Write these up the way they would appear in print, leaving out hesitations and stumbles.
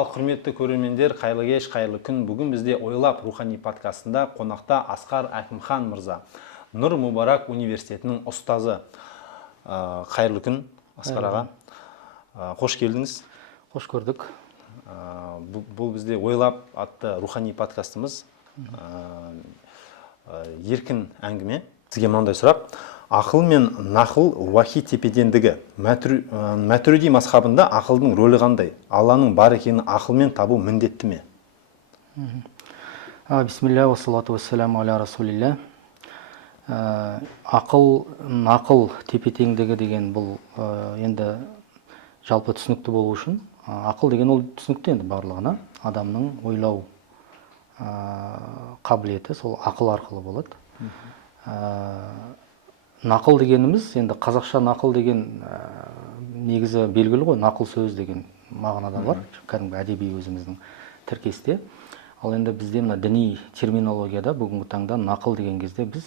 Ал құрметті көрермендер, қайырлы кеш, қайырлы күн. Бүгін бізде Ойлап рухани подкастында қонақта Асқар Әкімхан мырза, Нұр Мубарак университетінің ұстазы. Қайырлы күн, Асқар аға. Қош келдіңіз. Қош көрдік. Бұл бізде Ойлап атты рухани подкастымыз. Еркін әңгіме. Сізге мынандай сұрақ. Ақыл мен нақыл уахи тепедендігі. Мәтүриди мазхабында ақылдың рөлі қандай? Алланың бар екенін ақылмен табу міндетті ме? Бисмилля, уассалату вассаламу аля расулилля. Ақыл, нақыл тепе-теңдігі деген бұл енді жалпы түсінікті болу үшін. Ақыл деген ол түсінікті енді барлығына. Адамның ойлау қабілеті сол ақыл арқылы болады. Нақыл дегеніміз, енді қазақша нақыл деген негізі белгілі ғой, нақыл сөз деген мағынада бар, кәдімгі әдеби өзіміздің тіркесте. Ал енді бізде мына діни терминологияда бүгінгі таңда нақыл деген кезде біз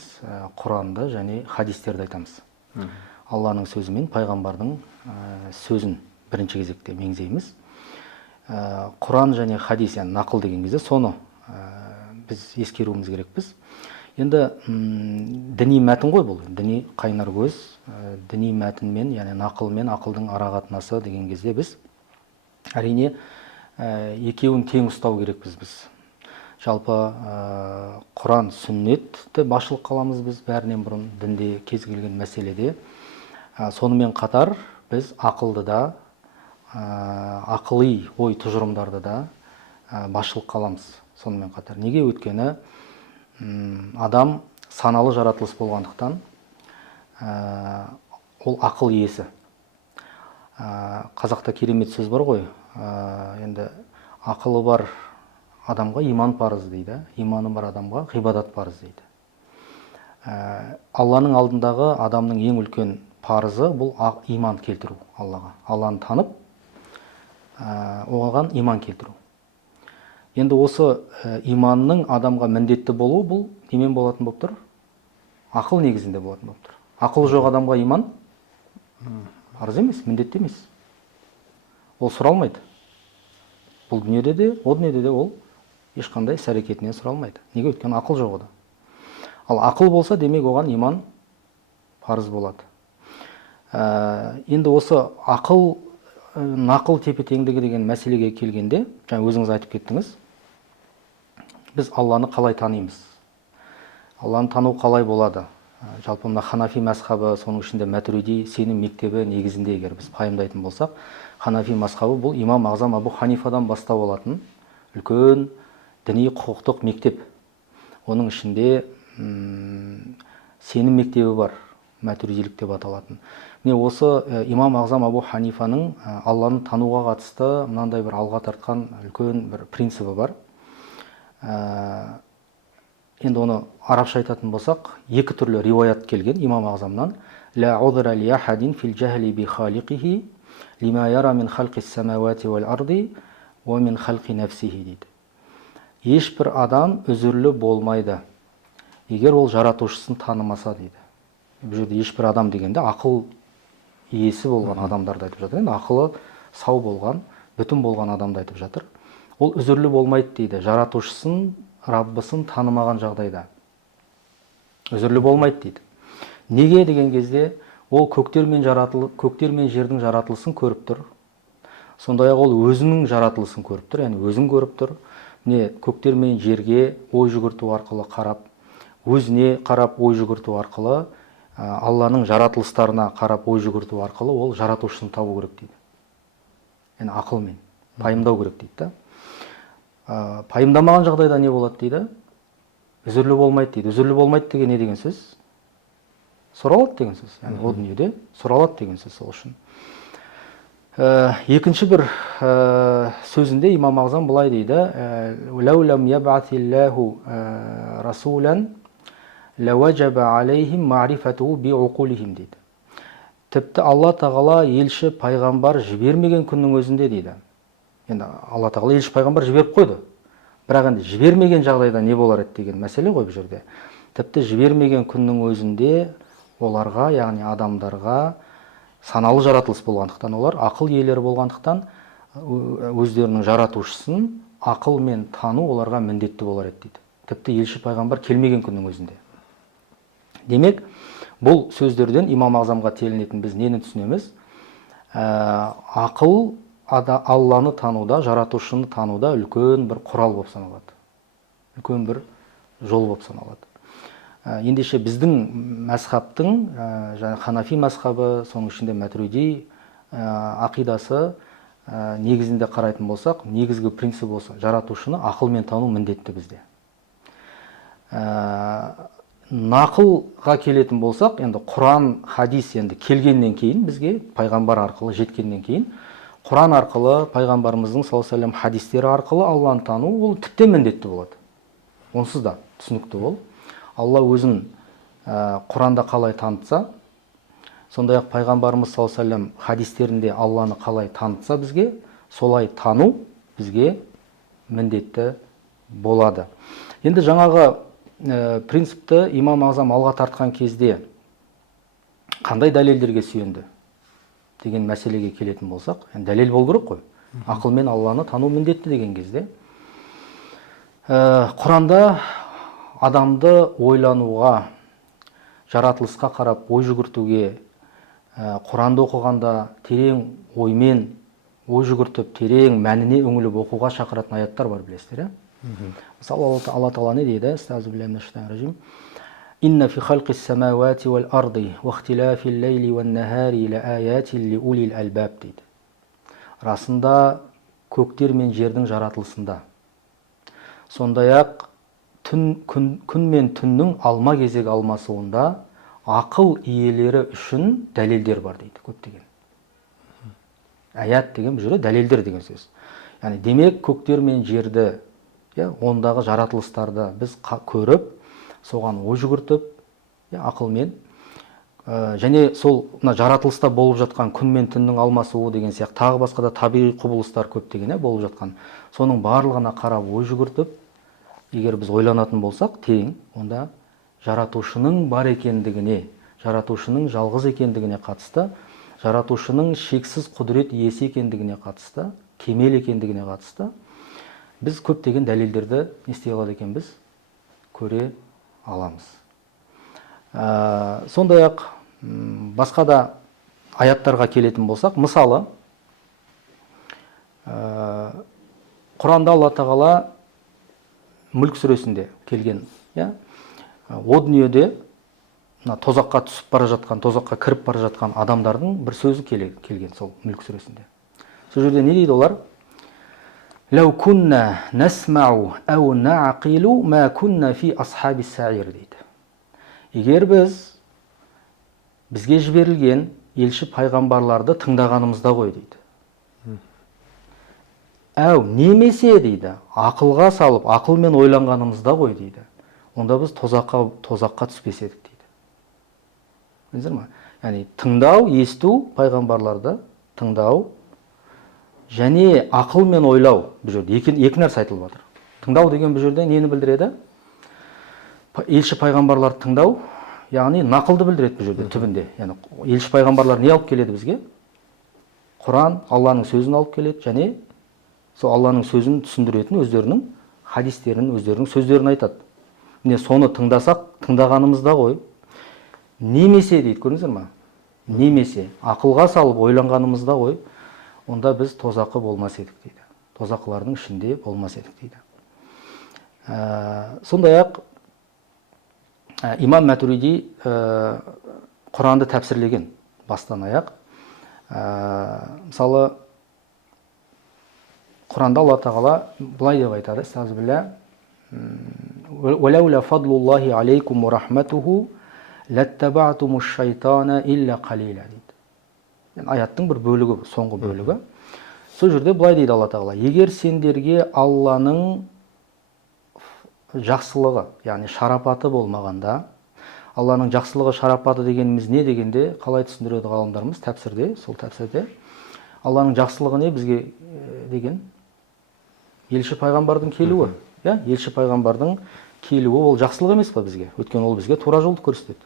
Құранды және хадистерді айтамыз. Алланың сөзі мен пайғамбардың сөзін бірінші кезекте меңзейміз. Құран және хадис, яғни нақыл деген кезде соны біз ескеруіміз керекпіз. Енді діни мәтін ғой бұл, діни қайнар көз, діни мәтінмен, яғни нақыл мен ақылдың арақатынасы деген кезде біз әрине екеуін тең ұстау керекпіз біз. Жалпы Құран, сүннетті басшылық қыламыз біз бәрінен бұрын дінде кез келген мәселеде. Сонымен қатар біз ақылды да, ақыли ой тұжырымдарды да басшылық қыламыз сонымен қатар. Неге? Өйткені адам саналы жаратылыс болғандықтан ол ақыл иесі. Қазақта керемет сөз бар ғой, енді ақылы бар адамға иман парыз дейді, иманы бар адамға ғибадат парыз дейді. Алланың алдындағы адамның ең үлкен парызы бұл иман келтіру Аллаға. Алланы танып, оған иман келтіру. Енді осы иманның адамға міндетті болуы бұл немен болатын болып тұр? Ақыл негізінде болатын болып тұр. Ақыл жоқ адамға иман парыз емес, міндетті емес. Ол сұралмайды. Бұл дүниеде де, о дүниеде де ол ешқандай іс-әрекетінен сұралмайды. Неге? Өйткені ақыл жоқ ода. Ал ақыл болса, демек оған иман парыз болады. Енді осы ақыл, нақыл тепе-теңдігі деген мәселеге келгенде, жаңа өзіңіз айтып кеттіңіз, біз Алланы қалай танимыз? Алланы тану қалай болады? Жалпы мына Ханафи мазхабы, соның ішінде Мәтүриди сенім мектебі негізінде егер біз пайымдайтын болсақ, Ханафи мазхабы бұл имам Ағзам Абу Ханифадан бастау алатын үлкен діни құқықтық мектеп. Оның ішінде сенім мектебі бар, Мәтүридилік деп аталатын. Міне осы имам Ағзам Абу Ханифаның Алланы тануға қатысты мынандай бір алға тартқан үлкен бір принципі бар. Енді оны арабша айтатын болсақ, екі түрлі риуаят келген имам Ағзамнан. Ла удра ли ахадин фил жахли би халиқихи лима яра мин халқис самавати вал арди ва мин халқи нафсихи дейді. Ешбір адам үзірлі болмайды, егер ол жаратушысын танымаса дейді. Бұл жерде ешбір адам дегенде ақыл иесі болған адамдарды айтып жатыр. Енді ақылы сау болған, бүтін болған адамды айтып жатыр. Ол үзірлі болмайды дейді, жаратушысын, Раббысын танымаған жағдайда. Үзірлі болмайды дейді. Неге деген кезде ол көктер мен жердің жаратылысын көріп тұр. Сондай-ақ ол өзінің жаратылысын көріп тұр, яғни өзін көріп тұр. Міне көктер мен жерге ой жүгірту арқылы қарап, өзіне қарап ой жүгірту арқылы, Алланың жаратылыстарына қарап ой жүгірту арқылы ол жаратушысын табу керек дейді. Яғни ақылмен пайымдау керек дейді. Пайымдамаған жағдайда не болады дейді? Үзірлі болмайды дейді. Үзірлі болмайды деген не деген сөз? Сұралады деген сөз. Яғни о дүниеде сұралады деген сөз сол үшін. Екінші бір сөзінде имам Ағзам былай дейді: "Лаулам яб'атиллаху расулан лаваджаба алейхим ма'рифатуху би'уқулихим" дейді. Тіпті Алла Тағала елші пайғамбар жібермеген күннің өзінде дейді. Енді Алла Тағала елші пайғамбар жіберіп қойды. Бірақ енді жібермеген жағдайда не болар еді деген мәселе ғой бұл жерде. Тіпті жібермеген күннің өзінде оларға, яғни адамдарға саналы жаратылыс болғандықтан, олар ақыл иелері болғандықтан, өздерінің жаратушысын ақылмен тану оларға міндетті болар еді дейді. Тіпті елші пайғамбар келмеген күннің өзінде. Демек, бұл сөздерден имам Азамға телінетін біз нені түсінеміз? Ақыл Алланы тануда, жаратушыны тануда үлкен бір құрал болып саналады. Үлкен бір жол болып саналады. Ендеше біздің мәзхабтың, Ханафи мәзхабы, соның ішінде Матуриди ақидасы негізінде қарайтын болсақ, негізгі принцип болса, жаратушыны ақылмен тану міндетті бізде. Нақылға келетін болсақ, енді Құран, хадис енді келгеннен кейін, бізге пайғамбар арқылы жеткеннен кейін, Құран арқылы, пайғамбарымыздың саллаллаху алейхи ва саллям хадистері арқылы Алланы тану ол тіптен міндетті болады. Онсыз да түсінікті ол. Алла өзін Құранда қалай танытса, сондай-ақ пайғамбарымыз саллаллаху алейхи ва саллям хадистерінде Алланы қалай танытса бізге, солай тану бізге міндетті болады. Енді жаңағы принципті имам Азам алға тартқан кезде қандай дәлелдерге сүйенді деген мәселеге келетін болсақ, дәлел болу керек қой. Ақылмен Алланы тану міндетті деген кезде Құранда адамды ойлануға, жаратылысқа қарап ой жүгіртуге, Құранды оқығанда терең оймен ой жүгіртіп, терең мәніне үңіліп оқуға шақыратын аяттар бар, білесіздер, мысалы Алла Тағала не дейді? Астағфируллах. Инна фи халқис самавати вал арди ва ихтилафил лейли ван нахари ла аятин ли улил албаб дейді. Расында көктер мен жердің жаратылысында, сондай-ақ күн мен түннің алма кезек алмасуында ақыл иелері үшін дәлелдер бар дейді, көптеген. Аят деген бұл жерде дәлелдер деген сөз. Яғни демек көктер мен жерді, ондағы жаратылыстарды біз көріп, соған ой жүгіртіп, ақылмен, және сол жаратылыста болып жатқан күн мен түннің алмасуы деген сияқты тағы басқа да табиғи құбылыстар көптеген болып жатқан, соның барлығына қарап ой жүгіртіп, егер біз ойланатын болсақ, тең, онда жаратушының бар екендігіне, жаратушының жалғыз екендігіне қатысты, жаратушының шексіз құдірет иесі екендігіне қатысты, кемел екендігіне қатысты, біз көптеген дәлелдерді не істей алады екенбіз? Көре аламыз. Сондай-ақ басқа да аяттарға келетін болсақ, мысалы, Құранда Алла Тағала Мүлк сүресінде келген, о дүниеде тозаққа түсіп бара жатқан, тозаққа кіріп бара жатқан адамдардың бір сөзі келген сол Мүлк сүресінде. Сол жерде не дейді олар? Ләу күнна нәсмәу әу нәақилу мә күнна фи асхаби сәйір дейді. Егер бізге жіберілген елші пайғамбарларды тыңдағанымызда ғой дейді. Әу немесе дейді, ақылға салып, ақылмен ойланғанымызда ғой дейді. Онда біз тозаққа түспес едік дейді. Білдіңіздер ме? Яғни тыңдау, есту, пайғамбарларды тыңдау және ақылмен ойлау, бұл жерде екі нәрсе айтылып жатыр. Тыңдау деген бұл жерде нені білдіреді? Елші пайғамбарларды тыңдау, яғни нақылды білдіреді бұл жерде түбінде. Яғни елші пайғамбарлар не алып келеді бізге? Құран, Алланың сөзін алып келеді, және сол Алланың сөзін түсіндіретін өздерінің хадистерін, өздерінің сөздерін айтады. Міне соны тыңдасақ, тыңдағанымызда ғой. Немесе дейді, көрдіңіздер ме? Немесе ақылға салып ойланғанымызда ғой, онда біз тозақы болмас едік дейді. Тозақылардың ішінде болмас едік дейді. Сондай-ақ имам Матуриди Құранды тәпсірлеген бастан аяқ. Мысалы, Құранда Алла Тағала былай деп айтады: "Астағфируллах. Валаула фадлуллахи алейкум ва рахматуху латтабатумуш шайтана илля қалила" дейді. Аяттың бір бөлігі, соңғы бөлігі. Сол жерде былай дейді Алла Тағала: "Егер сендерге Алланың жақсылығы, яғни шарапаты болмағанда", Алланың жақсылығы, шарапаты дегеніміз не дегенде, қалай түсіндіреді ғалымдарымыз тәпсірде, сол тәпсірде Алланың жақсылығы не бізге деген? Елші пайғамбардың келуі. Елші пайғамбардың келуі ол жақсылық емес па бізге? Өйткені ол бізге тура жолды көрсетеді.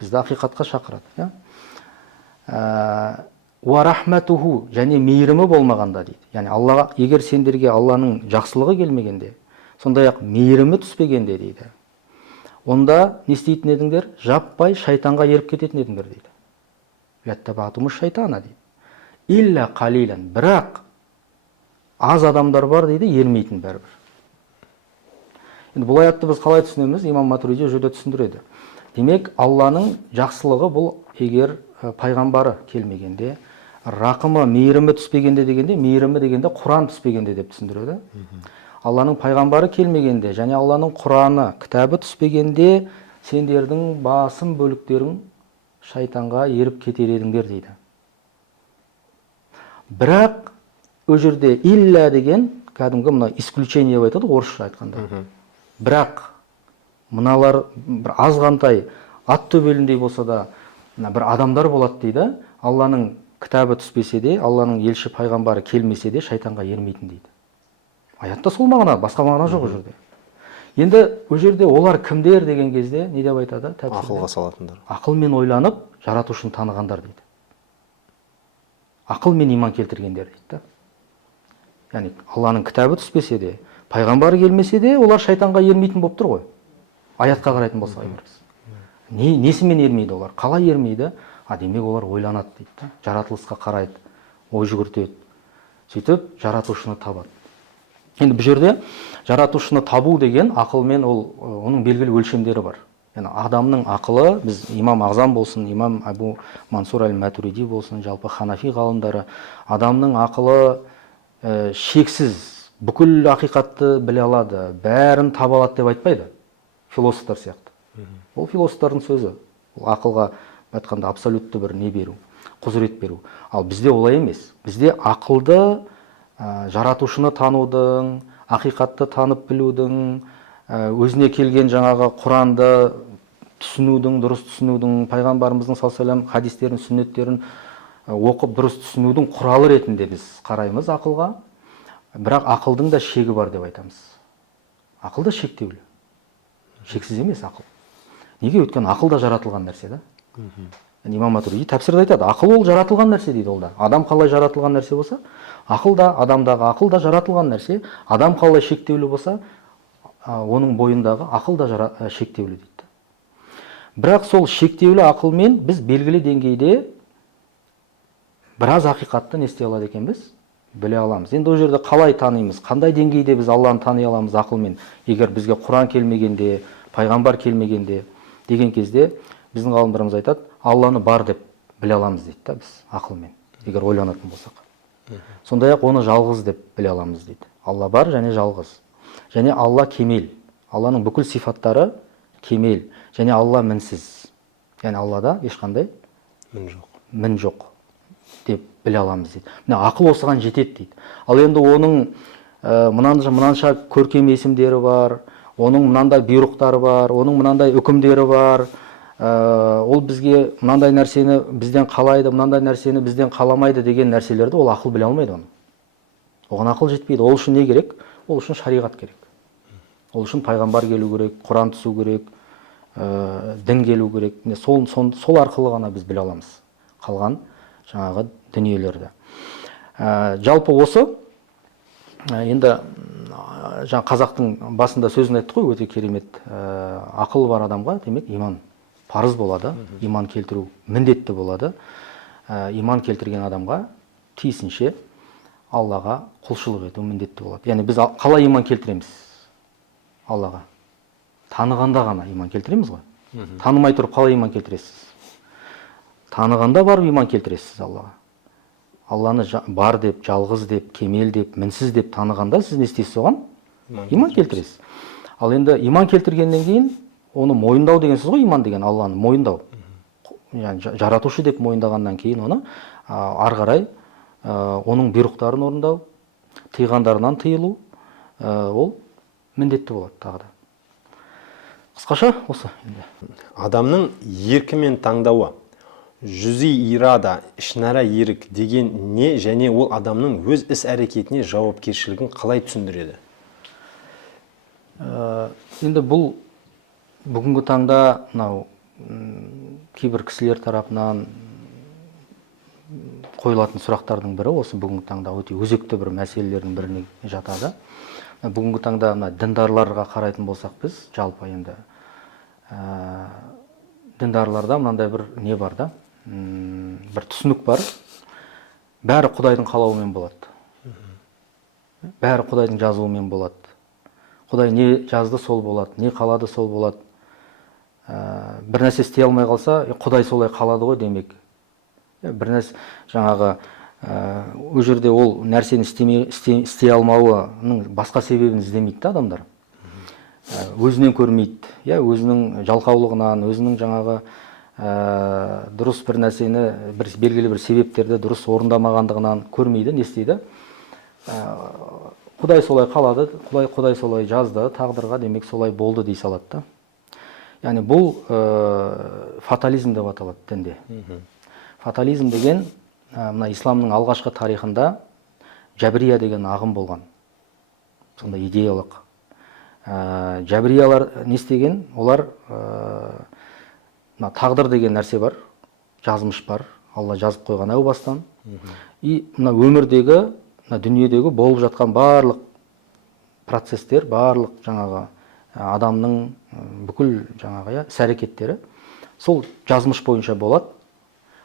Бізді ақиқатқа шақырады. уа рахматуху, және мейірімі болмағанда дейді. Яғни Аллаға, егер сендерге Алланың жақсылығы келмегенде, сондай ақ мейірімі түспегенде дейді, онда не істейтін едіңдер? Жаппай шайтанға еріп кететін едіңдер дейді. Ләттабатумуш шайтана дейді. Илля қалилан, бірақ аз адамдар бар дейді, ермейтін бәрібір. Енді бұл аятты біз қалай түсінеміз? Имам Матуриди жерде түсіндіреді. Демек, Алланың жақсылығы бұл егер пайғамбары келмегенде, рақымы, мейірімі түспегенде дегенде, мейірімі дегенде Құран түспегенде деп түсіндіреді. Алланың пайғамбары келмегенде және Алланың Құраны, кітабы түспегенде сендердің басым бөліктерің шайтанға еріп кетер едіңдер дейді. Бірақ о жерде илля деген кәдімгі мына исключение деп айтады орысша айтқанда. Бірақ мыналар бір азғантай ат төбеліндей болса да бір адамдар болады дейді. Алланың кітабы түспесе де, Алланың елші пайғамбары келмесе де шайтанға ермейтін дейді. Аятта сол мағына, басқа мағына жоқ о жерде. Енді о жерде олар кімдер деген кезде не деп айтады? Ақылға салатындар. Ақылмен ойланып, жаратушыны танығандар дейді. Ақылмен иман келтіргендер дейді. Яғни Алланың кітабы түспесе де, пайғамбары келмесе де, олар шайтанға ермейтін болып тұр ғой. Аятқа қарайтын болса айбарыз. Несімен ермейді олар? Қалай ермейді? Демек олар ойланады дейді. Жаратылысқа қарайды, ой жүгіртеді. Сөйтіп жаратушыны табады. Енді бұл жерде жаратушыны табу деген ақылмен оның белгілі өлшемдері бар. Яғни адамның ақылы, біз имам Ағзам болсын, имам Абу Мансур әл-Матуриди болсын, жалпы ханафи ғалымдары, адамның ақылы шексіз, бүкіл ақиқатты біле алады, бәрін таба алады деп айтпайды. Философтар сияқты. Ол философтардың сөзі. Ол ақылға айтқанда абсолютті бір не беру, құзырет беру. Ал бізде олай емес. Бізде ақылды жаратушыны танудың, ақиқатты танып білудің, өзіне келген жаңағы Құранды түсінудің, дұрыс түсінудің, пайғамбарымыздың саллаллаху алейхи ва саллям хадистерін, сүннеттерін оқып дұрыс түсінудің құралы ретінде біз қараймыз ақылға. Бірақ ақылдың да шегі бар деп айтамыз. Ақыл да шектеулі. Шексіз емес ақыл. Неге? Өйткені ақыл да жаратылған нәрсе да. Имам Матуриди тәпсірде айтады, ақыл ол жаратылған нәрсе дейді ол да. Адам қалай жаратылған нәрсе болса, ақыл да, адамдағы ақыл да жаратылған нәрсе. Адам қалай шектеулі болса, оның бойындағы ақыл да шектеулі дейді. Бірақ сол шектеулі ақылмен біз белгілі деңгейде біраз ақиқатты не істей алады екенбіз? Біле аламыз. Енді ол жерде қалай танимыз? Қандай деңгейде біз Алланы тани аламыз ақылмен? Егер бізге Құран келмегенде, пайғамбар келмегенде деген кезде біздің ғалымдарымыз айтады, Алланы бар деп біле аламыз дейді да біз ақылмен, егер ойланатын болсақ. Сондай ақ оны жалғыз деп біле аламыз дейді. Алла бар және жалғыз. Және Алла кемел. Алланың бүкіл сифаттары кемел. Және Алла мінсіз. Яғни Аллада ешқандай мін жоқ деп біле аламыз дейді. Міне ақыл осыған жетеді дейді. Ал енді оның мынанша көркем есімдері бар, оның мынандай бұйрықтары бар, оның мынандай үкімдері бар. Ол бізге мынандай нәрсені бізден қалайды, мынандай нәрсені бізден қаламайды деген нәрселерді ол ақыл біле алмайды оны. Оған ақыл жетпейді. Ол үшін не керек? Ол үшін шариғат керек. Ол үшін пайғамбар келу керек, Құран түсу керек, дін келу керек. Сол арқылы ғана біз біле аламыз қалған жаңағы дүниелерді. Жалпы осы енді жаңа қазақтың басында сөзін айттық қой, өте керемет. Ақылы бар адамға демек иман парыз болады, иман келтіру міндетті болады. Иман келтірген адамға тиісінше Аллаға құлшылық ету міндетті болады. Яғни біз қалай иман келтіреміз Аллаға? Танығанда ғана иман келтіреміз ғой. Танымай тұрып қалай иман келтіресіз? Танығанда барып иман келтіресіз Аллаға. Алланы бар деп, жалғыз деп, кемел деп, мінсіз деп танығанда сіз не істейсіз оған? Иман келтіресіз. Ал енді иман келтіргеннен кейін оны мойындау деген сөз ғой, иман деген Алланы мойындау. Яғни жаратушы деп мойындағаннан кейін оны ары қарай оның бұйрықтарын орындау, тыйғандарынан тыйылу, ол міндетті болады тағы да. Қысқаша осы. Адамның еркі мен таңдауы, жүзи ирада, ішнара ерік деген не, және ол адамның өз іс әрекетіне жауапкершілігін қалай түсіндіреді? Енді бұл бүгінгі таңда кейбір кісілер тарапынан қойылатын сұрақтардың бірі осы бүгінгі таңда өте өзекті бір мәселелердің біріне жатады. Бүгінгі таңда мына діндарларға қарайтын болсақ біз жалпы енді діндарларда мынандай бір не бар да, бір түсінік бар. Бәрі Құдайдың қалауымен болады. Бәрі Құдайдың жазуымен болады. Құдай не жазды сол болады, не қалады сол болады. Бір нәрсе істей алмай қалса, Құдай солай қалады ғой демек. Бір нәрсе жаңағы ол жерде ол нәрсені істей алмауының басқа себебін іздемейді да адамдар. Өзінен көрмейді, өзінің жалқаулығынан, өзінің жаңағы дұрыс бір нәрсені, белгілі бір себептерді дұрыс орындамағандығынан көрмейді, не істейді? Құдай солай қалады, Құдай солай жазды, тағдырға демек солай болды дей салады да. Яғни бұл фатализм деп аталады дінде. Фатализм деген мына исламның алғашқы тарихында жабрия деген ағым болған. Сонда идеялық. Жабриялар не істеген? Олар тағдыр деген нәрсе бар, жазмыш бар, Алла жазып қойған әу бастан. И мына өмірдегі, дүниедегі болып жатқан барлық процестер, барлық жаңағы адамның бүкіл жаңағы іс-әрекеттері сол жазмыш бойынша болады.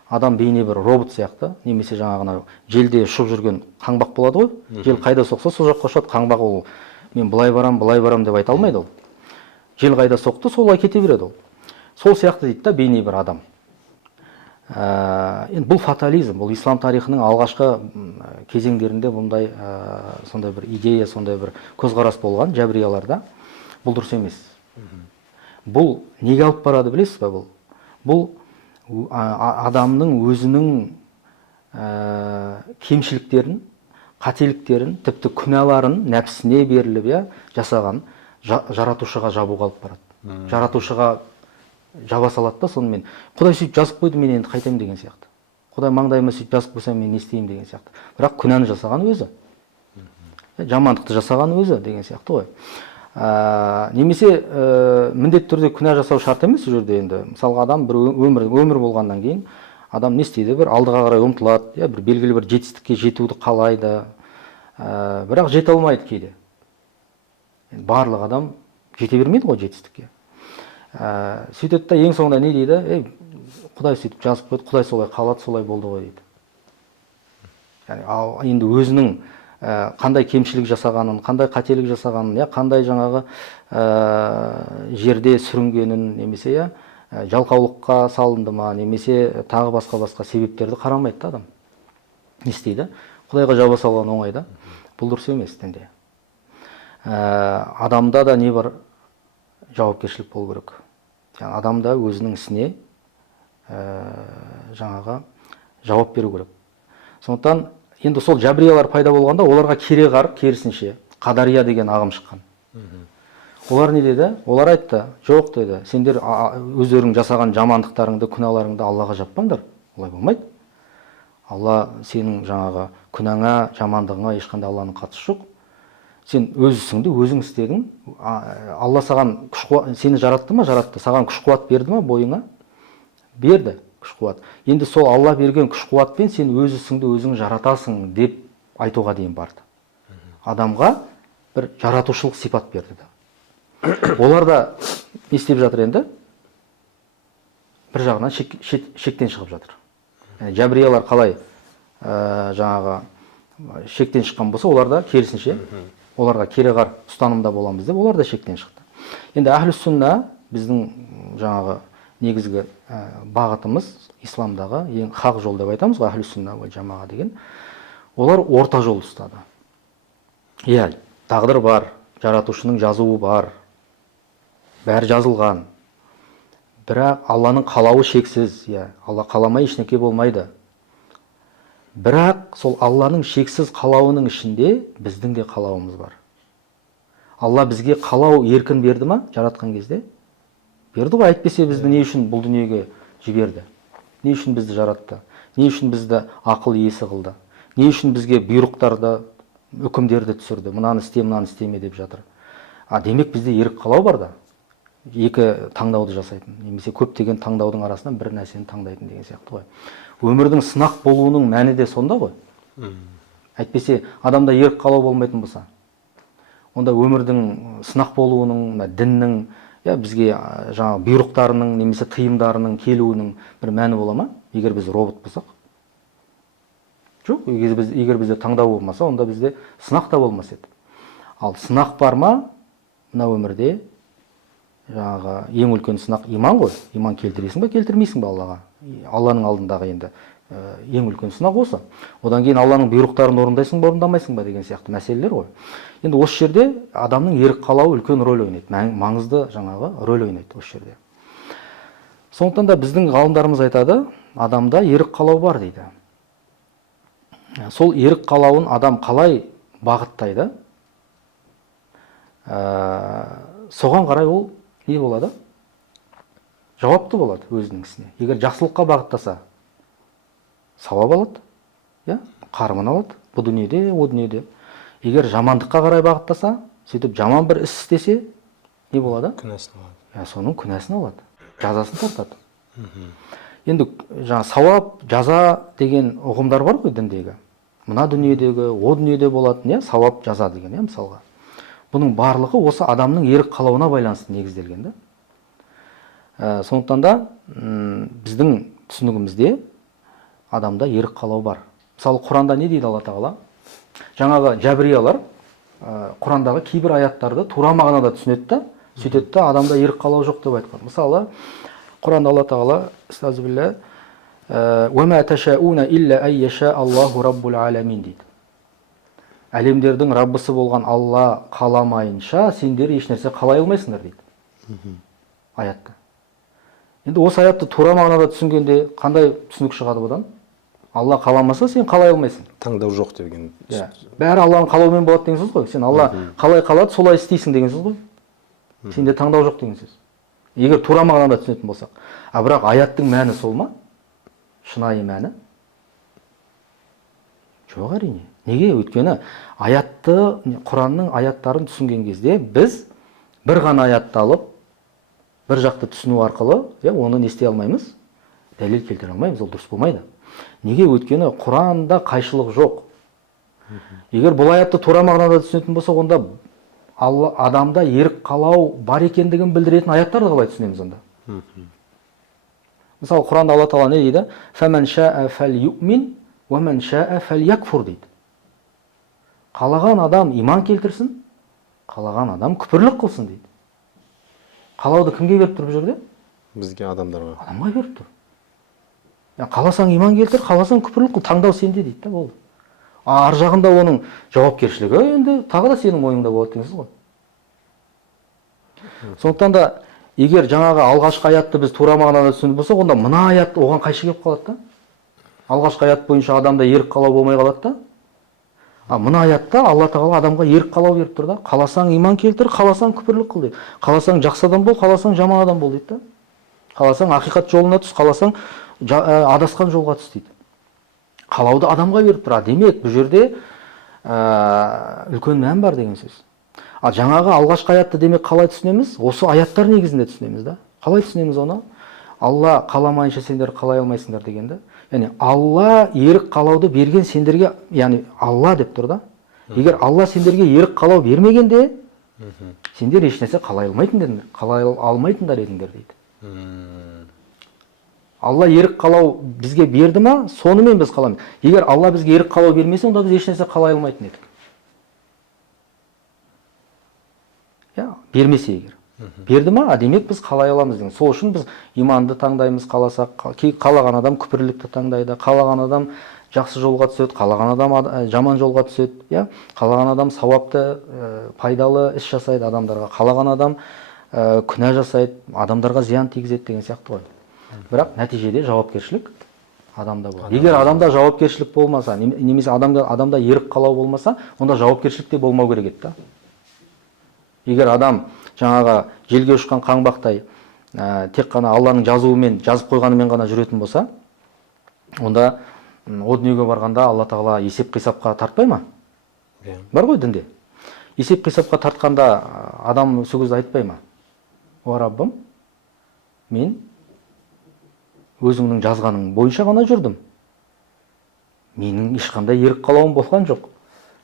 Адам бейне бір робот сияқты, немесе жаңағы желде ұшып жүрген қаңбақ болады ғой. Жел қайда соқса сол жаққа ұшады. Қаңбақ ол мен былай барам деп айта алмайды ол. Жел қайда соқты, солай кете береді ол. Сол сияқты дейді да бейне бір адам. Енді бұл фатализм, бұл ислам тарихының алғашқы кезеңдерінде бұндай сондай бір идея, сондай бір көзқарас болған жабрияларда. Бұл дұрыс емес. Бұл неге алып барады білесіз бе бұл? Бұл адамның өзінің кемшіліктерін, қателіктерін, тіпті күнәларын нәпсісіне беріліп жасаған жаратушыға жабуға алып барады. Жаратушыға жаба салады да сонымен. Құдай сөйтіп жазып қойды, мен енді қайтайын деген сияқты. Құдай маңдайыма сөйтіп жазып қойса, мен не істеймін деген сияқты. Бірақ күнәні жасаған өзі. Жамандықты жасаған өзі деген сияқты ғой. Немесе міндетті түрде күнә жасау шарт емес ол жерде енді. Мысалға адам бір өмір болғаннан кейін адам не істейді? Бір алдыға қарай ұмтылады, бір белгілі бір жетістікке жетуді қалайды. Бірақ жете алмайды кейде. Барлық адам жете бермейді ғой жетістікке. Сөйтеді да ең соңында не дейді? Құдай сөйтіп жазып қойды, Құдай солай қалады, солай болды ғой дейді. Яғни енді өзінің қандай кемшілік жасағанын, қандай қателік жасағанын, қандай жаңағы жерде сүрінгенін, немесе жалқаулыққа салынды ма, немесе тағы басқа себептерді қарамайды адам. Не істейді? Құдайға жаба салған оңай да. Бұл дұрыс емес дінде. Адамда да не бар? Жауапкершілік болу керек. Адамда өзінің ісіне жаңағы жауап беру керек. Сондықтан енді сол жабриялар пайда болғанда оларға кереғар, керісінше қадария деген ағым шыққан. Олар не деді? Олар айтты, жоқ деді, сендер өздерің жасаған жамандықтарыңды, күнәларыңды Аллаға жаппаңдар. Олай болмайды. Алла сенің жаңағы күнәңа, жамандығыңа ешқандай Алланың қатысы жоқ. Сен өз ісіңді өзің істедің. Алла саған сені жаратты ма? Жаратты. Саған күш-қуат берді ма бойыңа? Берді күш-қуат. Енді сол Алла берген күш-қуатпен сен өз ісіңді өзің жаратасың деп айтуға дейін барды. Адамға бір жаратушылық сипат берді да. Олар да не істеп жатыр енді? Бір жағынан шектен шығып жатыр. Жабриялар қалай жаңағы шектен шыққан болса, олар да керісінше оларға кереғар ұстанымда боламыз деп, олар да шектен шықты. Енді әхлус сүнна біздің жаңағы негізгі бағытымыз исламдағы ең хақ жол деп айтамыз ғой, әхлус сүнна уәл жамаға деген. Олар орта жол ұстады. Тағдыр бар, жаратушының жазуы бар, бәрі жазылған. Бірақ Алланың қалауы шексіз, Алла қаламай ешнеке болмайды. Бірақ сол Алланың шексіз қалауының ішінде біздің де қалауымыз бар. Алла бізге қалау еркін берді ма жаратқан кезде? Берді ғой, әйтпесе бізді не үшін бұл дүниеге жіберді? Не үшін бізді жаратты? Не үшін бізді ақыл иесі қылды? Не үшін бізге бұйрықтарды, үкімдерді түсірді? Мынаны істе, мынаны істеме деп жатыр. Демек бізде ерік қалау бар да. екі таңдауды жасайтын, немесе көптеген таңдаудың арасынан бір нәрсені таңдайтын деген сияқты ғой. Өмірдің сынақ болуының мәні де сонда ғой. Әйтпесе адамда ерік қалау болмайтын болса, онда өмірдің сынақ болуының, діннің, бізге жаңағы бұйрықтарының немесе тыйымдарының келуінің бір мәні бола ма? Егер біз робот болсақ? Жоқ, егер бізде таңдау болмаса, онда бізде сынақ та болмас еді. Ал сынақ бар ма? Мына өмірде жаңағы ең үлкен сынақ иман ғой. Иман келтіресің ба, келтірмейсің ба Аллаға? Алланың алдындағы енді ең үлкен сынақ осы. Одан кейін Алланың бұйрықтарын орындайсың ба, орындамайсың ба деген сияқты мәселелер ғой. Енді осы жерде адамның ерік қалауы үлкен рөл ойнайды. Маңызды жаңағы рөл ойнайды осы жерде. Сондықтан да біздің ғалымдарымыз айтады, адамда ерік қалау бар дейді. Сол ерік қалауын адам қалай бағыттайды? Соған қарай ол не болады? Жауапты болады өзінің ісіне. Егер жақсылыққа бағыттаса, сауап алады, қарымын алады, бұл дүниеде, о дүниеде. Егер жамандыққа қарай бағыттаса, сөйтіп жаман бір іс істесе, не болады? Күнәсін алады. Соның күнәсін алады, жазасын тартады. Енді жаңа сауап, жаза деген ұғымдар бар ғой діндегі. Мына дүниедегі, о дүниеде болатын, сауап, жаза деген, мысалға. Бұның барлығы осы адамның ерік қалауына байланысты негізделген. Сондықтан да біздің түсінігімізде адамда ерік қалау бар. Мысалы, Құранда не дейді Алла Тағала? Жаңағы жәбриялар Құрандағы кейбір аяттарды тура мағынада түсінеді да, сөйтеді да, адамда ерік қалау жоқ деп айтқан. Мысалы, Құранда Алла Тағала estağfirullah وَمَا تَشَاءُونَ إِلَّا أَن يَشَاءَ اللَّهُ رَبُّ الْعَالَمِينَ дейді. Әлемдердің Раббысы болған Алла қаламайынша сендер еш нәрсе қалай алмайсыңдар дейді. Аятта. Енді осы аятты тура мағынада түсінгенде қандай түсінік шығады бұдан? Алла қаламаса сен қалай алмайсың. Таңдау жоқ деген. Бәрі Алланың қалауымен болады деген сөз ғой. Сен Алла қалай қалады, солай істейсің деген сөз ғой. Сенде таңдау жоқ деген сөз. Егер тура мағынада түсінетін болсақ. Бірақ аяттың мәні сол ма? Шынайы мәні? Жоқ әрине. Неге? Өйткені аятты, Құранның аяттарын түсінген кезде біз бір ғана аятты алып, бір жақты түсіну арқылы, оны не істей алмаймыз? Дәлел келтіре алмаймыз, ол дұрыс болмайды. Неге? Өйткені Құранда қайшылық жоқ. Егер бұл аятты тура мағынада түсінетін болсақ, онда адамда ерік қалау бар екендігін білдіретін аяттарды қалай түсінеміз онда? Мысалы, Құранда Алла Тағала не дейді? فَمَنْ شَاءَ فَلْيُؤْمِنْ وَمَنْ شَاءَ فَلْيَكْفُرْ дейді. Қалаған адам иман келтірсін, қалаған адам күпірлік қылсын дейді. Қалауды кімге беріп тұр бұл жерде? Бізге, адамдарға. Адамға беріп тұр. Қаласаң иман келтір, қаласаң күпірлік қыл, таңдау сенде дейді да, болды. Ар жағында оның жауапкершілігі енді тағы да сенің мойныңда болады деген сөз ғой. Сондықтан да егер жаңағы алғашқы аятты біз тура мағынада түсініп болсақ, онда мына аят оған қайшы келіп қалады да? Алғашқы аят бойынша адамда ерік қалау болмай қалады да? Мына аятта Алла Тағала адамға ерік қалау беріп тұр да. Қаласаң иман келтір, қаласаң күпірлік қыл дейді. Қаласаң жақсы адам бол, қаласаң жаман адам бол дейді да. Қаласаң ақиқат жолына түс, қаласаң адасқан жолға түс дейді. Қалауды адамға беріп тұр. Демек, бұл жерде үлкен мән бар деген сөз. Жаңағы алғашқы аятты демек қалай түсінеміз? Осы аяттар негізінде түсінеміз да. Қалай түсінеміз оны? Алла қаламайынша сендер қалай алмайсыңдар дегенді. Яғни Алла ерік қалауды берген сендерге, яғни Алла деп тұр да. Егер Алла сендерге ерік қалау бермегенде, сендер еш нәрсе қалай алмайтындар едіңдер дейді. Алла ерік қалау бізге берді ма, сонымен біз қаламыз. Егер Алла бізге ерік қалау бермесе, онда біз еш нәрсе қалай алмайтын едік. Бермесе егер. Берді ма, демек біз қалай аламыз деген. Сол үшін біз иманды таңдаймыз, қаласақ, қалаған адам күпірлікті таңдайды, қалаған адам жақсы жолға түседі, қалаған адам жаман жолға түседі, қалаған адам сауапты, пайдалы іс жасайды адамдарға, қалаған адам күнә жасайды, адамдарға зиян тигізеді деген сияқты ғой. Бірақ нәтижеде жауапкершілік адамда болады. Егер адамда жауапкершілік болмаса, немесе адамда ерік қалау болмаса, онда жауапкершілік те болмау керек еді да. Егер адам жаңағы желге ұшқан қаңбақтай тек қана Алланың жазуымен, жазып қойғанымен ғана жүретін болса, онда о дүниеге барғанда Алла Тағала есеп қисапқа тартпай ма? Бар ғой дінде. Есеп қисапқа тартқанда адам сөзді айтпай ма? о Раббым, мен өзіңнің жазғаның бойынша ғана жүрдім. Менің ешқандай ерік қалауым болған жоқ.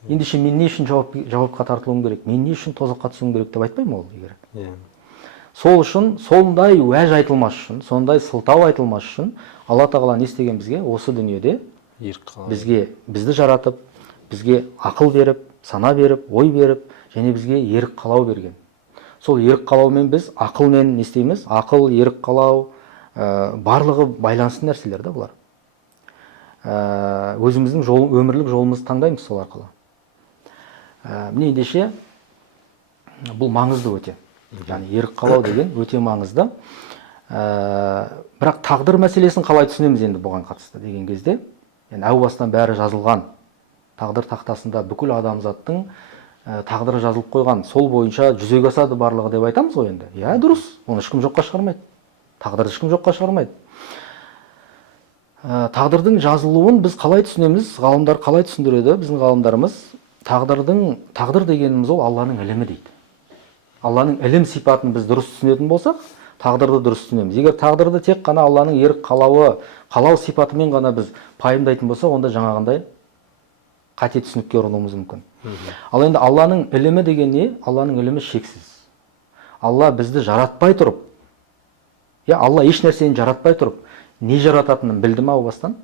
Ендеше мен не үшін жауапқа тартылуым керек? Мен не үшін тозаққа түсуім керек деп айтпаймын ол егер. Сол үшін, сондай уәж айтылмас үшін, сондай сылтау айтылмас үшін Алла Тағала не істеген бізге? Осы дүниеде бізді жаратып, бізге ақыл беріп, сана беріп, ой беріп, және бізге ерік қалау берген. Сол ерік қалаумен біз ақылмен не істейміз? Ақыл, ерік қалау, барлығы байланысты нәрселер да бұлар. Өзіміздің өмірлік жолымызды таңдаймыз сол арқылы. Міне ендеше бұл маңызды өте. Яғни ерік қалау деген өте маңызды. Бірақ тағдыр мәселесін қалай түсінеміз енді бұған қатысты деген кезде, әу бастан бәрі жазылған. Тағдыр тақтасында бүкіл адамзаттың тағдыры жазылып қойған. Сол бойынша жүзеге асады барлығы деп айтамыз ғой енді. Иә, дұрыс. Оны ешкім жоққа шығармайды. Тағдырды ешкім жоққа шығармайды. Тағдырдың жазылуын біз қалай түсінеміз? Ғалымдар қалай түсіндіреді? Біздің ғалымдарымыз тағдыр дегеніміз ол Алланың ілімі дейді. Алланың ілім сипатын біз дұрыс түсінетін болсақ, тағдырды дұрыс түсінеміз. Егер тағдырды тек қана Алланың ерік қалау сипатымен ғана біз пайымдайтын болсақ, онда жаңағындай қате түсінікке ұрынуымыз мүмкін. Ал енді Алланың ілімі деген не? Алланың ілімі шексіз. Алла бізді жаратпай тұрып, Алла еш нәрсені жаратпай тұрып, не жарататынын білді ма о бастан?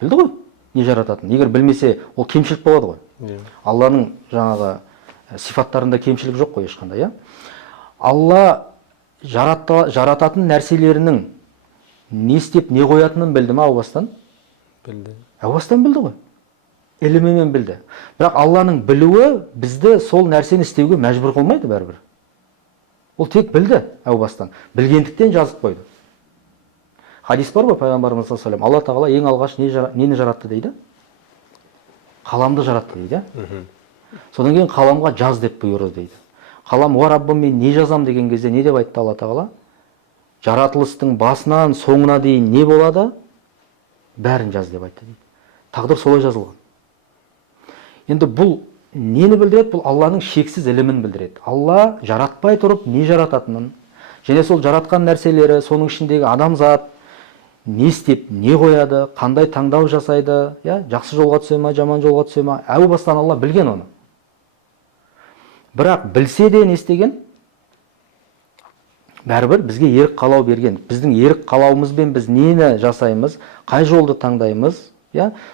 Білді ғой, не жарататынын. Егер білмесе, ол кемшілік болады ғой. Алланың жаңағы сифаттарында кемшілік жоқ қой ешқандай. Алла жарататын нәрселерінің не істеп, не қоятынын білді ма о бастан? Білді. О бастан білді ғой. Ілімімен білді. Бірақ Алланың білуі бізді сол нәрсені істеуге мәжбүр қылмайды бәрібір. Ол тек білді әу бастан. Білгендіктен жазып қойды. Хадис бар ғой пайғамбарымыз саллаллаху алейхи ва саллям, Алла Тағала ең алғаш нені жаратты дейді? Қаламды жаратты дейді. Содан кейін қаламға жаз деп бұйырды дейді. Қалам, о Раббым, мен не жазам деген кезде не деп айтты Алла Тағала? Жаратылыстың басынан соңына дейін не болады? Бәрін жаз деп айтты дейді. Тағдыр солай жазылған. Енді бұл нені білдіреді? Бұл Алланың шексіз ілімін білдіреді. Алла жаратпай тұрып не жарататынын, және сол жаратқан нәрселері, соның ішіндегі адамзат не істеп, не қояды, қандай таңдау жасайды, жақсы жолға түсе ма, жаман жолға түсе ма, әу бастан Алла білген оны. Бірақ білсе де не істеген? Бәрібір бізге ерік қалау берген. Біздің ерік қалауымызбен біз нені жасаймыз, қай жолды таңдаймыз,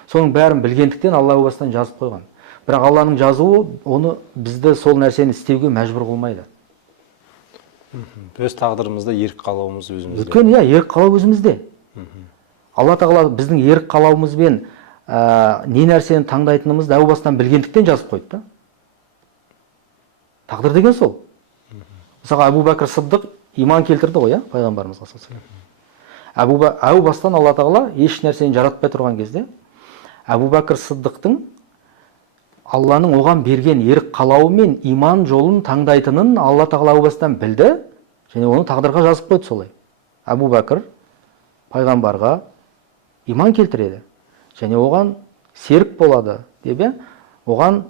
соның бәрін білгендіктен Алла әу бастан жазып қойған. Бірақ Алланың жазуы оны бізді сол нәрсені істеуге мәжбүр қылмайды. Өз тағдырымызда ерік қалауымыз өзімізде. Өйткені ерік қалау өзімізде. Алла Тағала біздің ерік қалауымызбен не нәрсені таңдайтынымызды әу бастан білгендіктен жазып қойды. Тағдыр деген сол. Мысалға Әбу Бәкір Сыддық иман келтірді ғой, пайғамбарымызға саллаллаху. Әу бастан Алла Тағала еш нәрсені жаратпай тұрған кезде Әбу Бәкір Сыддықтың Алланың оған берген ерік қалауы мен иман жолын таңдайтынын Алла Тағала әу бастан білді, және оны тағдырға жазып қойды солай. Әбу Бәкір пайғамбарға иман келтіреді, және оған серік болады деп, оған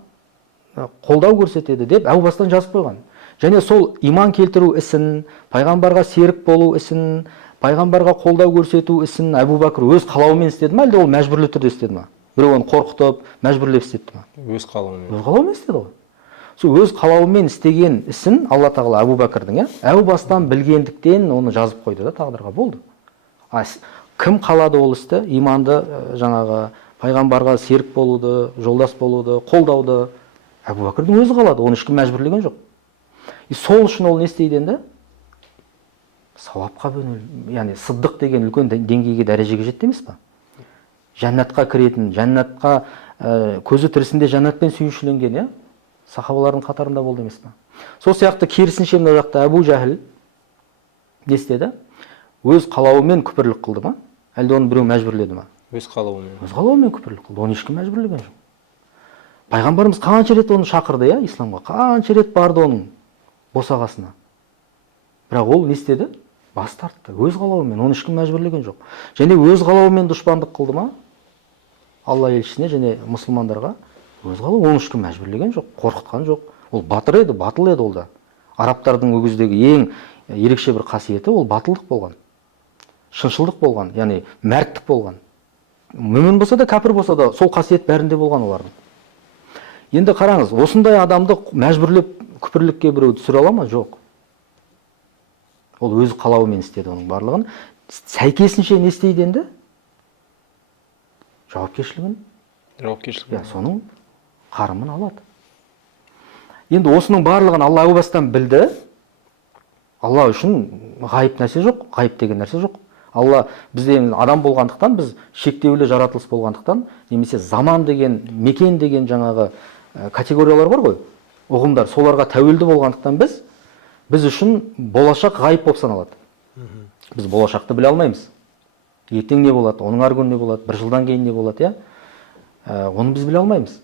қолдау көрсетеді деп әу бастан жазып қойған. Және сол иман келтіру ісін, пайғамбарға серік болу ісін, пайғамбарға қолдау көрсету ісін Әбу Бәкір өз қалауымен істеді ме, әлде ол мәжбүрлі түрде істеді ме? Біреу оны қорқытып, мәжбүрлеп істетті ме? Өз қалауымен. Өз қалауымен істеді ғой. Сол өз қалауымен істеген ісін Алла Тағала Әбу Бәкірдің әу бастан білгендіктен оны жазып қойды да тағдырға, болды. Кім қалады ол істі? Иманды, жаңағы пайғамбарға серік болуды, жолдас болуды, қолдауды Әбу Бәкірдің өзі қалады, оны ешкім мәжбүрлеген жоқ. Сол үшін ол не істейді енді? Сауапқа бөліну, яғни сыддық деген үлкен деңгейге, дәрежеге жетті емес па? Жәннатқа кіретін, жәннатқа көзі тірісінде жәннатпен сүйіншіленген, сахабалардың қатарында болды емес па? Сол сияқты керісінше мына жақта Әбу Жәһіл не істеді? Өз қалауымен күпірлік қылды ма? Әлде оны біреу мәжбүрледі ма? Өз қалауымен. Өз қалауымен күпірлік қылды, оны ешкім мәжбүрлеген жоқ. Пайғамбарымыз қанша рет оны шақырды, исламға, қанша рет барды оның босағасына. Бірақ ол не істеді? Бас тартты, өз қалауымен, оны ешкім мәжбүрлеген жоқ. Және өз қалауымен дұшпандық қылды ма? Алла елшісіне және мұсылмандарға өз қалауы, оны ешкім мәжбүрлеген жоқ, қорқытқан жоқ. Ол батыр еді, батыл еді ол да. Арабтардың ол кездегі ең ерекше бір қасиеті ол батылдық болған, шыншылдық болған, яғни мәрттік болған. Мүмін болса да, кәпір болса да, сол қасиет бәрінде болған олардың. Енді қараңыз, осындай адамды мәжбүрлеп күпірлікке біреу түсіре ала ма? Жоқ. Ол өз қалауымен істеді оның барлығын. Сәйкесінше не істейді енді? Жауапкершілігін. Соның қарымын алады. Енді осының барлығын Алла әу бастан білді. Алла үшін ғайып нәрсе жоқ, ғайып деген нәрсе жоқ. Алла бізде адам болғандықтан, біз шектеулі жаратылыс болғандықтан, немесе заман деген, мекен деген жаңағы категориялар бар ғой, ұғымдар, соларға тәуелді болғандықтан біз үшін болашақ ғайып болып саналады. Біз болашақты біле алмаймыз. Ертең не болады, оның арғы күні не болады, бір жылдан кейін не болады, оны біз біле алмаймыз.